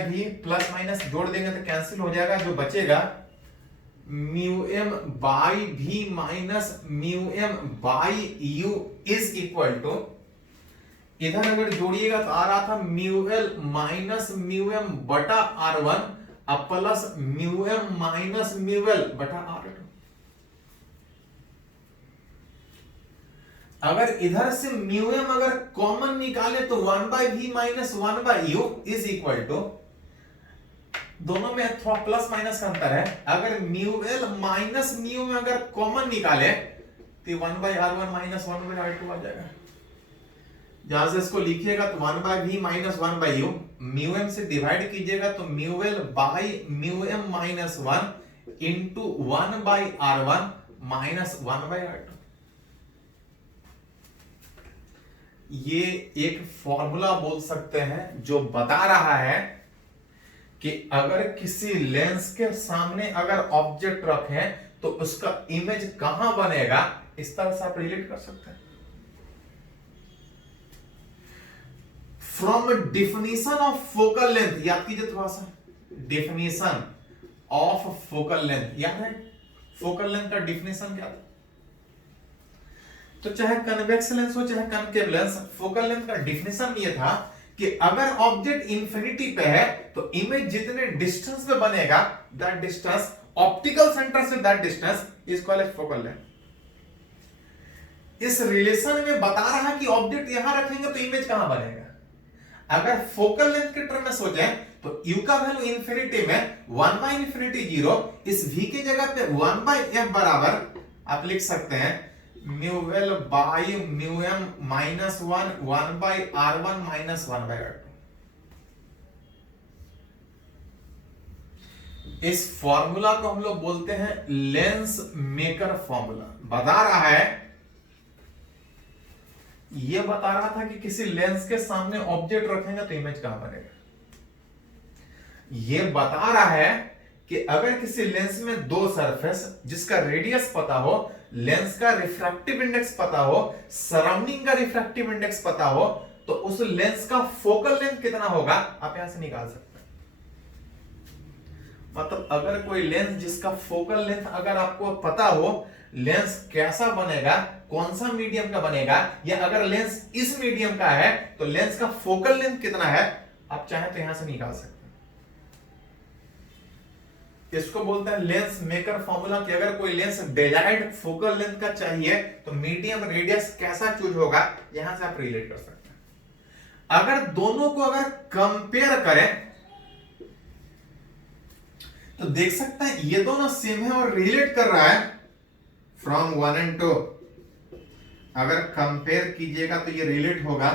v plus minus जोड़ देंगे तो कैंसिल हो जाएगा, जो बचेगा mu M by v minus mu M by u is equal to, इधर अगर जोड़िएगा तो आ रहा था mu L minus mu M बटा R1 अब plus mu M minus mu L बटा R2। अगर इधर से म्यू एम अगर कॉमन निकाले तो 1/v minus 1/u is equal to, दोनों में थोड़ा प्लस माइनस का अंतर है, अगर म्यू एल माइनस म्यू में अगर कॉमन निकाले तो 1/R1 माइनस 1/R2 आ जाएगा। जहां से इसको लिखिएगा तो 1/v minus 1/u, mu M से डिवाइड कीजिएगा तो mu L by mu M minus 1 into 1/R1 minus 1/R2। ये एक फॉर्मूला बोल सकते हैं जो बता रहा है कि अगर किसी लेंस के सामने अगर ऑब्जेक्ट रखें तो उसका इमेज कहां बनेगा, इस तरह से आप रिलेट कर सकते हैं। From definition of focal length, याद कीजिए थोड़ा सा, डिफिनीशन ऑफ फोकल लेंथ याद है, फोकल लेंथ का डिफिनीशन क्या था? तो चाहे कन्वेक्स लेंस हो चाहे कनकेव लेंस, फोकल लेंथ का डिफिनेशन ये था कि अगर ऑब्जेक्ट इंफिनिटी पे है तो इमेज जितने डिस्टेंस पे बनेगा दैट डिस्टेंस ऑप्टिकल सेंटर से that distance is called as focal length. इस रिलेशन में बता रहा है कि ऑब्जेक्ट यहां रखेंगे तो इमेज कहां बनेगा। अगर फोकल लेंथ के टर्म में सोचें तो u का वैल्यू इंफिनिटी में 1/∞0, इस v की जगह पे 1/f बराबर आप लिख सकते हैं mu L by mu M minus 1/R1 minus 1/R2। इस फॉर्मूला को हम लोग बोलते हैं लेंस मेकर फॉर्मूला। बता रहा है, यह बता रहा था कि किसी लेंस के सामने ऑब्जेक्ट रखेंगे तो इमेज कहां बनेगा। यह बता रहा है कि अगर किसी लेंस में दो सरफेस जिसका रेडियस पता हो, लेंस का रिफ्रैक्टिव इंडेक्स पता हो, सराउंडिंग का रिफ्रैक्टिव इंडेक्स पता हो, तो उस लेंस का फोकल लेंथ कितना होगा आप यहां से निकाल सकते हैं। मतलब अगर कोई लेंस जिसका फोकल लेंथ अगर आपको पता हो, लेंस कैसा बनेगा, कौन सा मीडियम का बनेगा, या अगर लेंस इस मीडियम का है तो लेंस का फोकल लेंथ कितना है आप चाहें तो यहां से निकाल सकते हैं। इसको बोलते हैं लेंस मेकर फॉर्मूला कि अगर कोई लेंस डिजायर्ड फोकल लेंथ का चाहिए तो मीडियम रेडियस कैसा चूज होगा, यहां से आप रिलेट कर सकते हैं। अगर दोनों को अगर कंपेयर करें तो देख सकते हैं ये दोनों सेम है और रिलेट कर रहा है फ्रॉम 1 and 2। अगर कंपेयर कीजिएगा तो ये रिलेट होगा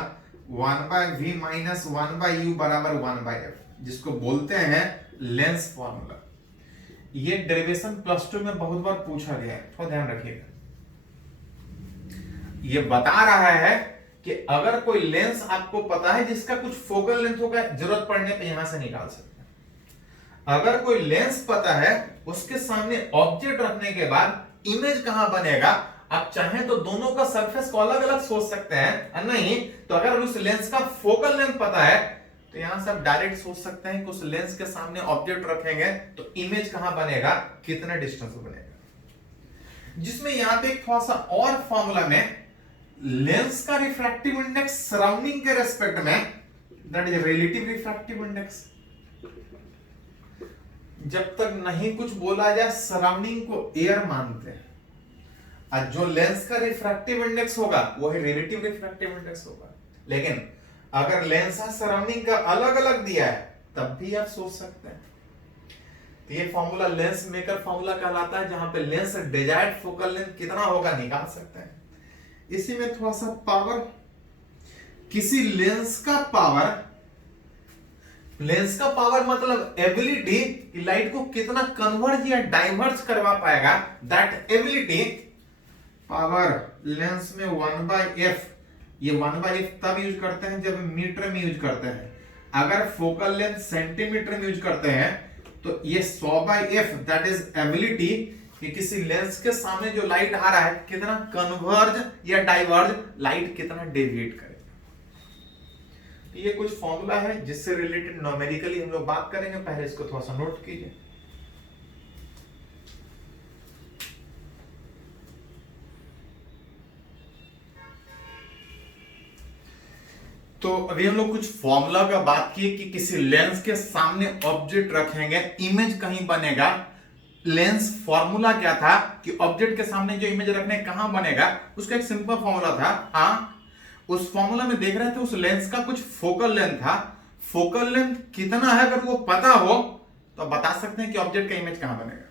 1/v माइनस 1/u बराबर 1/f, जिसको बोलते हैं लेंस फॉर्मूला। ये डेरिवेशन +2 में बहुत बार पूछा गया है, थोड़ा ध्यान रखिएगा। ये बता रहा है कि अगर कोई लेंस आपको पता है जिसका कुछ फोकल लेंथ होगा, जरूरत पड़ने पे यहां से निकाल सकते हैं। अगर कोई लेंस पता है उसके सामने ऑब्जेक्ट रखने के बाद इमेज कहां बनेगा, आप चाहें तो दोनों का सरफेस को अलग अलग सोच सकते हैं, नहीं तो अगर उस लेंस का फोकल लेंथ पता है तो यहां से आप डायरेक्ट सोच सकते हैं कि उस लेंस के सामने ऑब्जेक्ट रखेंगे तो इमेज कहां बनेगा, कितने डिस्टेंस में बनेगा। जिसमें यहां पे एक थोड़ा सा और फॉर्मूला में लेंस का रिफ्रैक्टिव इंडेक्स सराउंडिंग के रेस्पेक्ट में, that is relative refractive index. जब तक नहीं कुछ बोला जाए सराउंडिंग को एयर मानते हैं, और जो लेंस का रिफ्रैक्टिव इंडेक्स होगा वो है रिलेटिव रिफ्रैक्टिव इंडेक्स होगा। लेकिन अगर लेंस और सराउंडिंग का अलग अलग दिया है तब भी आप सोच सकते हैं। तो ये फॉर्मूला लेंस मेकर फॉर्मूला कहलाता है, जहां पे लेंस डिजायर्ड फोकल लेंथ कितना होगा निकाल सकते हैं। इसी में थोड़ा सा पावर, किसी लेंस का पावर मतलब एबिलिटी कि लाइट को कितना कन्वर्ज या डाइवर्ज करवा पाएगा, दैट एबिलिटी पावर लेंस में 1/f। ये 1/f तब यूज करते हैं जब मीटर में यूज करते हैं। अगर फोकल लेंथ सेंटीमीटर में यूज करते हैं तो ये 100/f दैट इज एबिलिटी कि किसी लेंस के सामने जो लाइट आ रहा है कितना कन्वर्ज या डाइवर्ज, लाइट कितना डेविएट करेगा। ये कुछ फॉर्मूला है जिससे रिलेटेड न्यूमेरिकली हम लोग बात करेंगे, पहले इसको थोड़ा सा नोट कीजिए। तो अभी हम लोग कुछ फॉर्मूला का बात की कि किसी लेंस के सामने ऑब्जेक्ट रखेंगे, इमेज कहीं बनेगा। लेंस फॉर्मूला क्या था कि ऑब्जेक्ट के सामने जो इमेज रखने कहां बनेगा, उसका एक सिंपल फॉर्मूला था। हाँ, उस फॉर्मूला में देख रहे थे उस लेंस का कुछ फोकल लेंथ था। फोकल लेंथ कितना है अगर वो पता हो तो बता सकते हैं कि ऑब्जेक्ट का इमेज कहां बनेगा।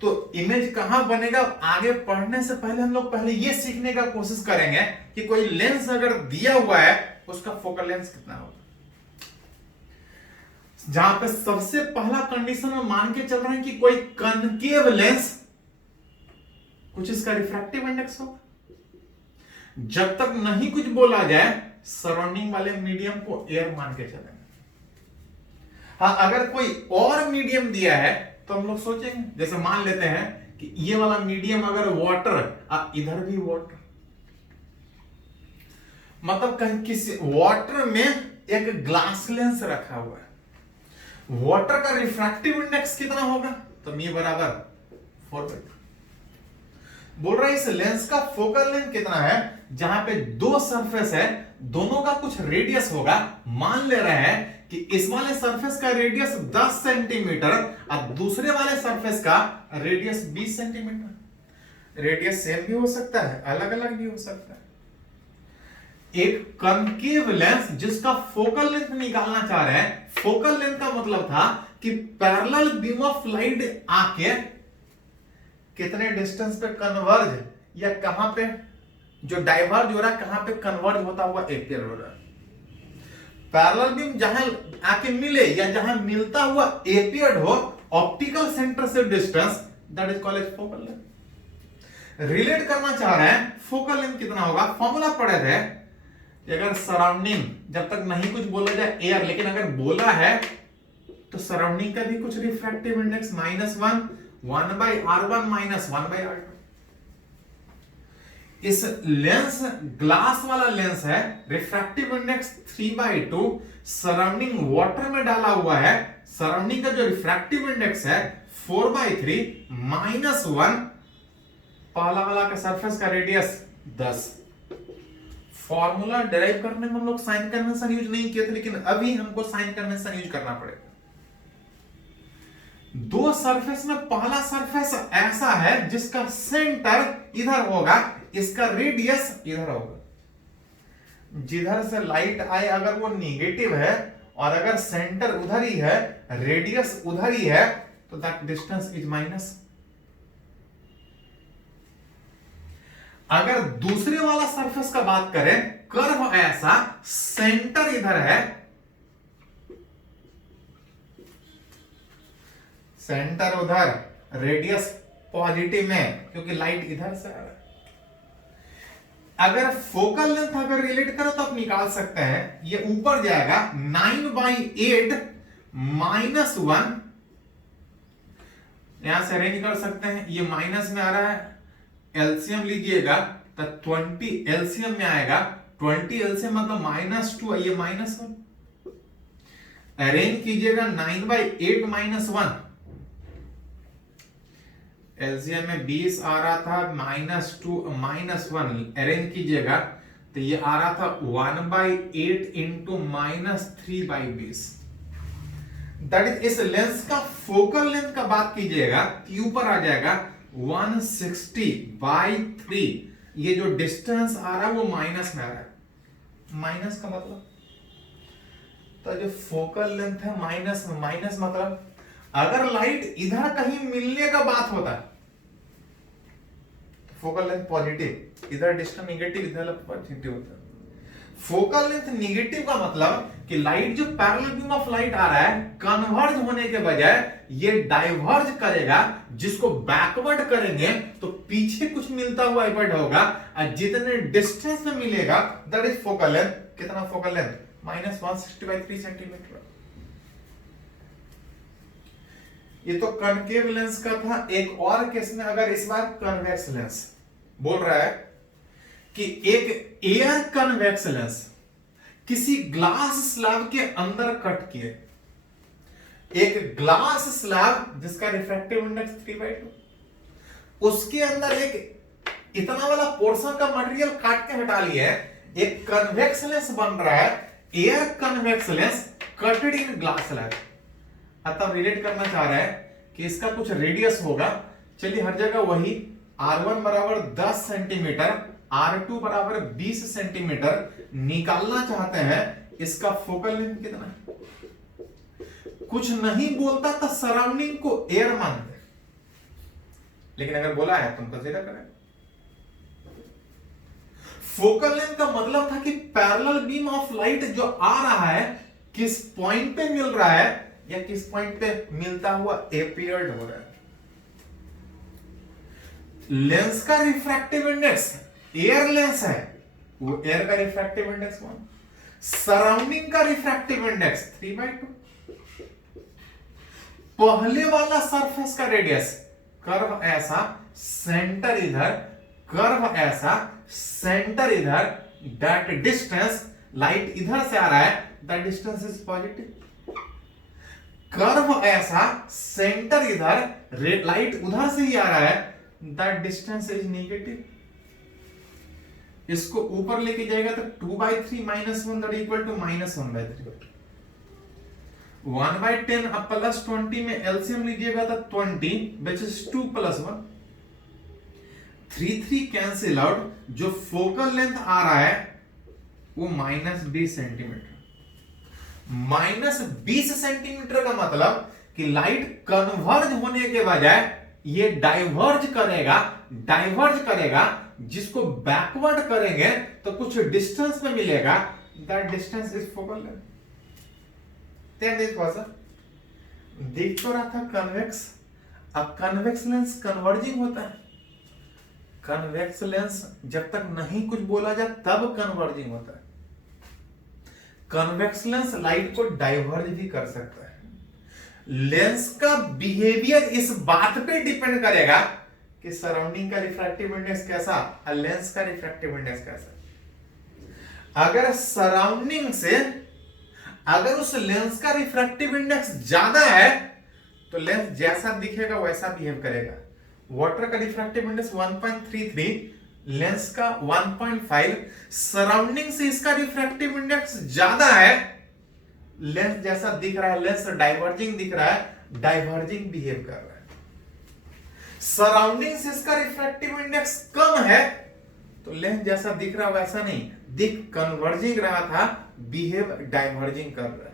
तो इमेज कहां बनेगा, आगे पढ़ने से पहले हम लोग पहले ये सीखने का कोशिश करेंगे कि कोई लेंस अगर दिया हुआ है उसका फोकल लेंथ कितना होगा। जहां पे सबसे पहला कंडीशन में मान के चल रहे हैं कि कोई कनकेव लेंस, कुछ इसका रिफ्रैक्टिव इंडेक्स होगा। जब तक नहीं कुछ बोला जाए सराउंडिंग वाले मीडियम को एयर मान के चलेंगे। हाँ, अगर कोई और मीडियम दिया है तो हम लोग सोचेंगे, जैसे मान लेते हैं कि ये वाला मीडियम अगर वाटर, इधर भी वाटर, मतलब कहीं किसी वाटर में एक ग्लास लेंस रखा हुआ है, वाटर का रिफ्रैक्टिव इंडेक्स कितना होगा, तो ये बराबर 4/2। बोल रहा है इस लेंस का फोकल लेंथ कितना है, जहां पे दो सरफेस है, दोनों का कुछ रेडियस होगा। मान ले रहे हैं कि इस वाले सरफेस का रेडियस 10 सेंटीमीटर और दूसरे वाले सरफेस का रेडियस 20 सेंटीमीटर। रेडियस सेम भी हो सकता है, अलग अलग भी हो सकता है। एक कनकेव लेंस जिसका फोकल लेंथ निकालना चाह रहे हैं, फोकल लेंथ का मतलब था कि पैरेलल बीम ऑफ लाइट आके कितने डिस्टेंस पे कन्वर्ज या कहां पे जो डाइवर्ज हो रहा है, कहां पे कन्वर्ज होता हुआ एपियर हो रहा है। पैरेलल बीम जहां आके मिले या जहां मिलता हुआ एपियर्ड हो ऑप्टिकल सेंटर से distance, that is called as focal length. Relate करना चाह रहे हैं फोकल लेंथ कितना होगा। फॉर्मूला पढ़े थे कि अगर सराउंडिंग, जब तक नहीं कुछ बोला जाए एयर, लेकिन अगर बोला है तो सराउंडिंग का भी कुछ रिफ्रैक्टिव इंडेक्स -1 1/r1 - 1/r2। इस लेंस ग्लास वाला लेंस है, रिफ्रैक्टिव इंडेक्स 3/2, सराउंडिंग वाटर में डाला हुआ है, सराउंडिंग का जो रिफ्रैक्टिव इंडेक्स है 4/3 -1, पहला वाला का सरफेस का रेडियस 10। फॉर्मूला डिराइव करने में हम लोग साइन कन्वेंशन यूज नहीं किए थे, लेकिन अभी हमको साइन कन्वेंशन यूज करना पड़ेगा। दो सरफेस में पहला सरफेस ऐसा है जिसका सेंटर इधर होगा, इसका रेडियस इधर होगा। जिधर से लाइट आए अगर वो नेगेटिव है और अगर सेंटर उधर ही है, रेडियस उधर ही है, तो दैट डिस्टेंस इज माइनस। अगर दूसरे वाला सरफेस का बात करें, कर्व ऐसा, सेंटर इधर है, सेंटर उधर, रेडियस पॉजिटिव में क्योंकि लाइट इधर से आ रहा है। अगर फोकल लेंथ अगर रिलेट करो तो आप निकाल सकते हैं, ये ऊपर जाएगा 9/8 -1, यहां से अरेंज कर सकते हैं, ये माइनस में आ रहा है, एलसीएम लीजिएगा तो 20 एलसीएम में आएगा, 20 एलसीएम मतलब -2, ये -1, अरेंज कीजिएगा 9/8 -1, एलसीएम में 20 आ रहा था, -2 -1 अरेंज कीजिएगा तो ये आ रहा था 1/8 × -3/20। दैट इज इस लेंस का फोकल लेंथ का बात कीजिएगा, क्यू पर आ जाएगा 160/3। ये जो डिस्टेंस आ रहा है वो माइनस में आ रहा है। माइनस का मतलब तो जो फोकल लेंथ है माइनस में, माइनस मतलब अगर लाइट इधर कहीं मिलने का बात होता है तो फोकल लेंथ पॉजिटिव, इधर डिस्टेंस निगेटिव, इधर पॉजिटिव होता है। फोकल लेंथ निगेटिव का मतलब कि लाइट जो पैरेलल बीम ऑफ लाइट आ रहा है कन्वर्ज होने के बजाय ये डाइवर्ज करेगा, जिसको बैकवर्ड करेंगे तो पीछे कुछ मिलता हुआ इफेक्ट होगा, और जितने डिस्टेंस में मिलेगा दैट इज फोकल लेंथ। कितना फोकल लेंथ? -160/3 सेंटीमीटर। ये तो कनकेव लेंस का था। एक और केस में अगर इस बार कन्वेक्स लेंस बोल रहा है कि एक एयर कन्वेक्स लेंस किसी ग्लास स्लैब के अंदर कट किए, एक ग्लास स्लैब जिसका रिफ्रैक्टिव इंडेक्स 3/2, उसके अंदर एक इतना वाला पोर्शन का मटेरियल काट के हटा लिया है, एक कन्वेक्स लेंस बन रहा है, air convex lens कटेड in glass slab. अतः रिलेट करना चाह रहा है कि इसका कुछ रेडियस होगा। चलिए हर जगह वही R1 बराबर 10 सेंटीमीटर, R2 बराबर 20 सेंटीमीटर निकालना चाहते हैं। इसका फोकल लेंथ कितना है? कुछ नहीं बोलता तो सराउंडिंग को एयर मानते, लेकिन अगर बोला है तुम कंसीडर करें। फोकल लेंथ का मतलब था कि पैरेलल बीम ऑफ लाइट जो आ रहा है किस पॉइंट पे मिल रहा है या किस पॉइंट पे मिलता हुआ अपीयर्ड हो रहा है। लेंस का रिफ्रैक्टिव इंडेक्स एयर लेंस है, वो एयर का रिफ्रैक्टिव इंडेक्स 1, सराउंडिंग का रिफ्रैक्टिव इंडेक्स 3/2। पहले वाला सरफेस का रेडियस कर्व ऐसा, सेंटर इधर, कर्व ऐसा, सेंटर इधर, दैट डिस्टेंस लाइट इधर से आ रहा है, that distance is positive. Curve ऐसा, सेंटर इधर, लाइट उधर से ही आ रहा है, दैट डिस्टेंस इज नेगेटिव। इसको ऊपर लेके जाएगा तो 2/3 - 1 दैट इक्वल टू -1/3। 1/10 अब +20 में एलसीएम लीजिएगा तो 20 which is 2 + 1, 3 कैंसिल आउट। जो फोकल लेंथ आ रहा है वो -20 सेंटीमीटर। -20 सेंटीमीटर का मतलब कि लाइट कन्वर्ज होने के बजाय ये डाइवर्ज करेगा, जिसको बैकवर्ड करेंगे तो कुछ डिस्टेंस में मिलेगा, that distance is focal length. देख तो रहा था कन्वेक्स, अब कन्वेक्स लेंस कन्वर्जिंग होता है। कन्वेक्स लेंस जब तक नहीं कुछ बोला जाए तब कन्वर्जिंग होता है। कन्वेक्स लेंस लाइट को डाइवर्ज भी कर सकता है। लेंस का बिहेवियर इस बात पे डिपेंड करेगा कि सराउंडिंग का रिफ्रैक्टिव इंडेक्स कैसा और लेंस का रिफ्रैक्टिव इंडेक्स कैसा। अगर सराउंडिंग से अगर उस लेंस का रिफ्रैक्टिव इंडेक्स ज्यादा है तो लेंस जैसा दिखेगा वैसा बिहेव करेगा। वाटर का रिफ्रैक्टिव इंडेक्स 1.33, लेंस का 1.5, सराउंडिंग से इसका रिफ्रैक्टिव इंडेक्स ज्यादा है, लेंस जैसा दिख रहा है, लेंस डाइवर्जिंग दिख रहा है, डाइवर्जिंग बिहेव कर रहा है। सराउंडिंग से इसका रिफ्रैक्टिव इंडेक्स कम है तो लेंस जैसा दिख रहा वैसा नहीं, दिख कन्वर्जिंग रहा था, बिहेव डाइवर्जिंग कर रहा है।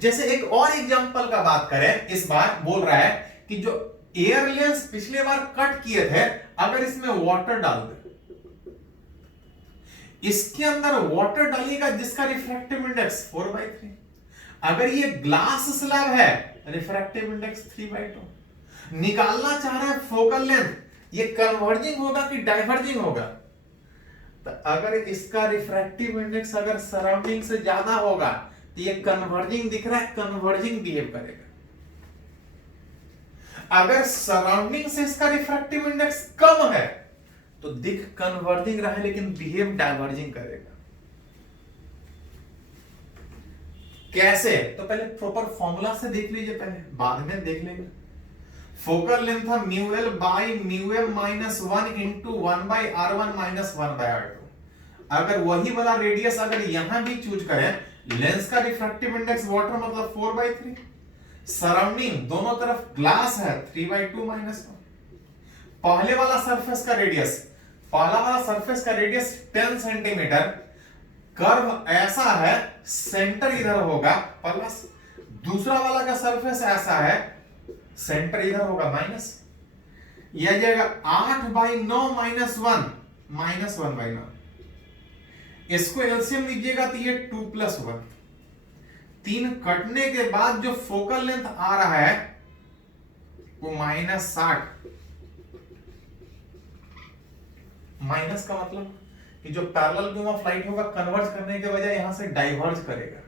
जैसे एक और एग्जांपल का बात करें, इस बार बोल रहा है कि जो एयर लेंस पिछले बार कट किए थे अगर इसमें वाटर डाल दे, इसके अंदर वाटर डालिएगा जिसका रिफ्रैक्टिव इंडेक्स 4/3, अगर ये ग्लास स्लैब है रिफ्रैक्टिव इंडेक्स 3/2, निकालना चाह रहा है फोकल लेंथ, ये कन्वर्जिंग होगा कि डाइवर्जिंग होगा। तो अगर इसका रिफ्रैक्टिव इंडेक्स अगर सराउंडिंग से ज्यादा होगा तो ये कन्वर्जिंग दिख रहा है, कन्वर्जिंग बिहेव करेगा। अगर सराउंडिंग से इसका रिफ्रैक्टिव इंडेक्स कम है तो दिख कन्वर्जिंग रहा है लेकिन बिहेव डाइवर्जिंग करेगा। कैसे? तो पहले प्रॉपर फॉर्मूला से देख लीजिए, पहले बाद में देख लेंगे। फोकल लेंथ था μl by μm - 1 into 1/r1 - 1/r2। अगर वही वाला रेडियस अगर यहां भी चूज करें, लेंस का रिफ्रैक्टिव इंडेक्स वाटर मतलब 4/3, सराउंडिंग दोनों तरफ ग्लास है 3/2 -1। पहले वाला सरफेस का रेडियस, पहला वाला सरफेस का रेडियस 10 सेंटीमीटर, कर्व ऐसा है, सेंटर इधर होगा प्लस, दूसरा वाला का सरफेस ऐसा है, सेंटर इधर होगा माइनस, यह आ जाएगा 8/9 -1 -1/9। इसको एलसीएम लीजिएगा तो ये 2 + 1, 3 कटने के बाद जो फोकल लेंथ आ रहा है वो -60। माइनस का मतलब कि जो पैरेलल बीम ऑफ लाइट होगा कन्वर्ज करने के बजाय यहां से डाइवर्ज करेगा,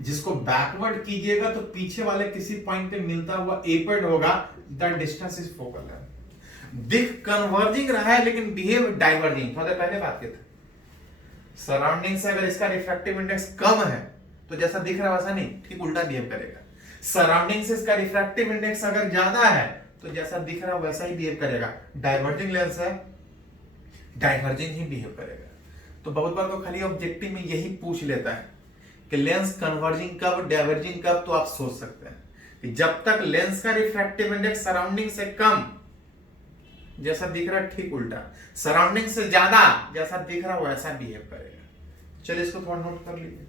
जिसको बैकवर्ड कीजिएगा तो पीछे वाले किसी पॉइंट पे मिलता हुआ एपेड होगा, the distance is focal length. दिख कन्वर्जिंग रहा है लेकिन बिहेव डाइवर्जिंग। थोड़ा पहले बात की थी, सराउंडिंग से अगर इसका रिफ्रैक्टिव इंडेक्स कम है तो जैसा दिख रहा है वैसा नहीं, ठीक उल्टा बिहेव करेगा। सराउंडिंग से इसका रिफ्रैक्टिव इंडेक्स अगर ज्यादा है तो जैसा दिख रहा है वैसा ही बिहेव करेगा। डाइवर्जिंग लेंस है, डाइवर्जिंग ही बिहेव करेगा। तो बहुत बार तो खाली ऑब्जेक्टिव में यही पूछ लेता है कि लेंस कन्वर्जिंग कब, डाइवर्जिंग कब, तो आप सोच सकते हैं कि जब तक लेंस का रिफ्रैक्टिव इंडेक्स सराउंडिंग से कम, जैसा दिख रहा है ठीक उल्टा, सराउंडिंग से ज्यादा, जैसा दिख रहा है वैसा बिहेव करेगा। चलिए इसको थोड़ा नोट कर लीजिए।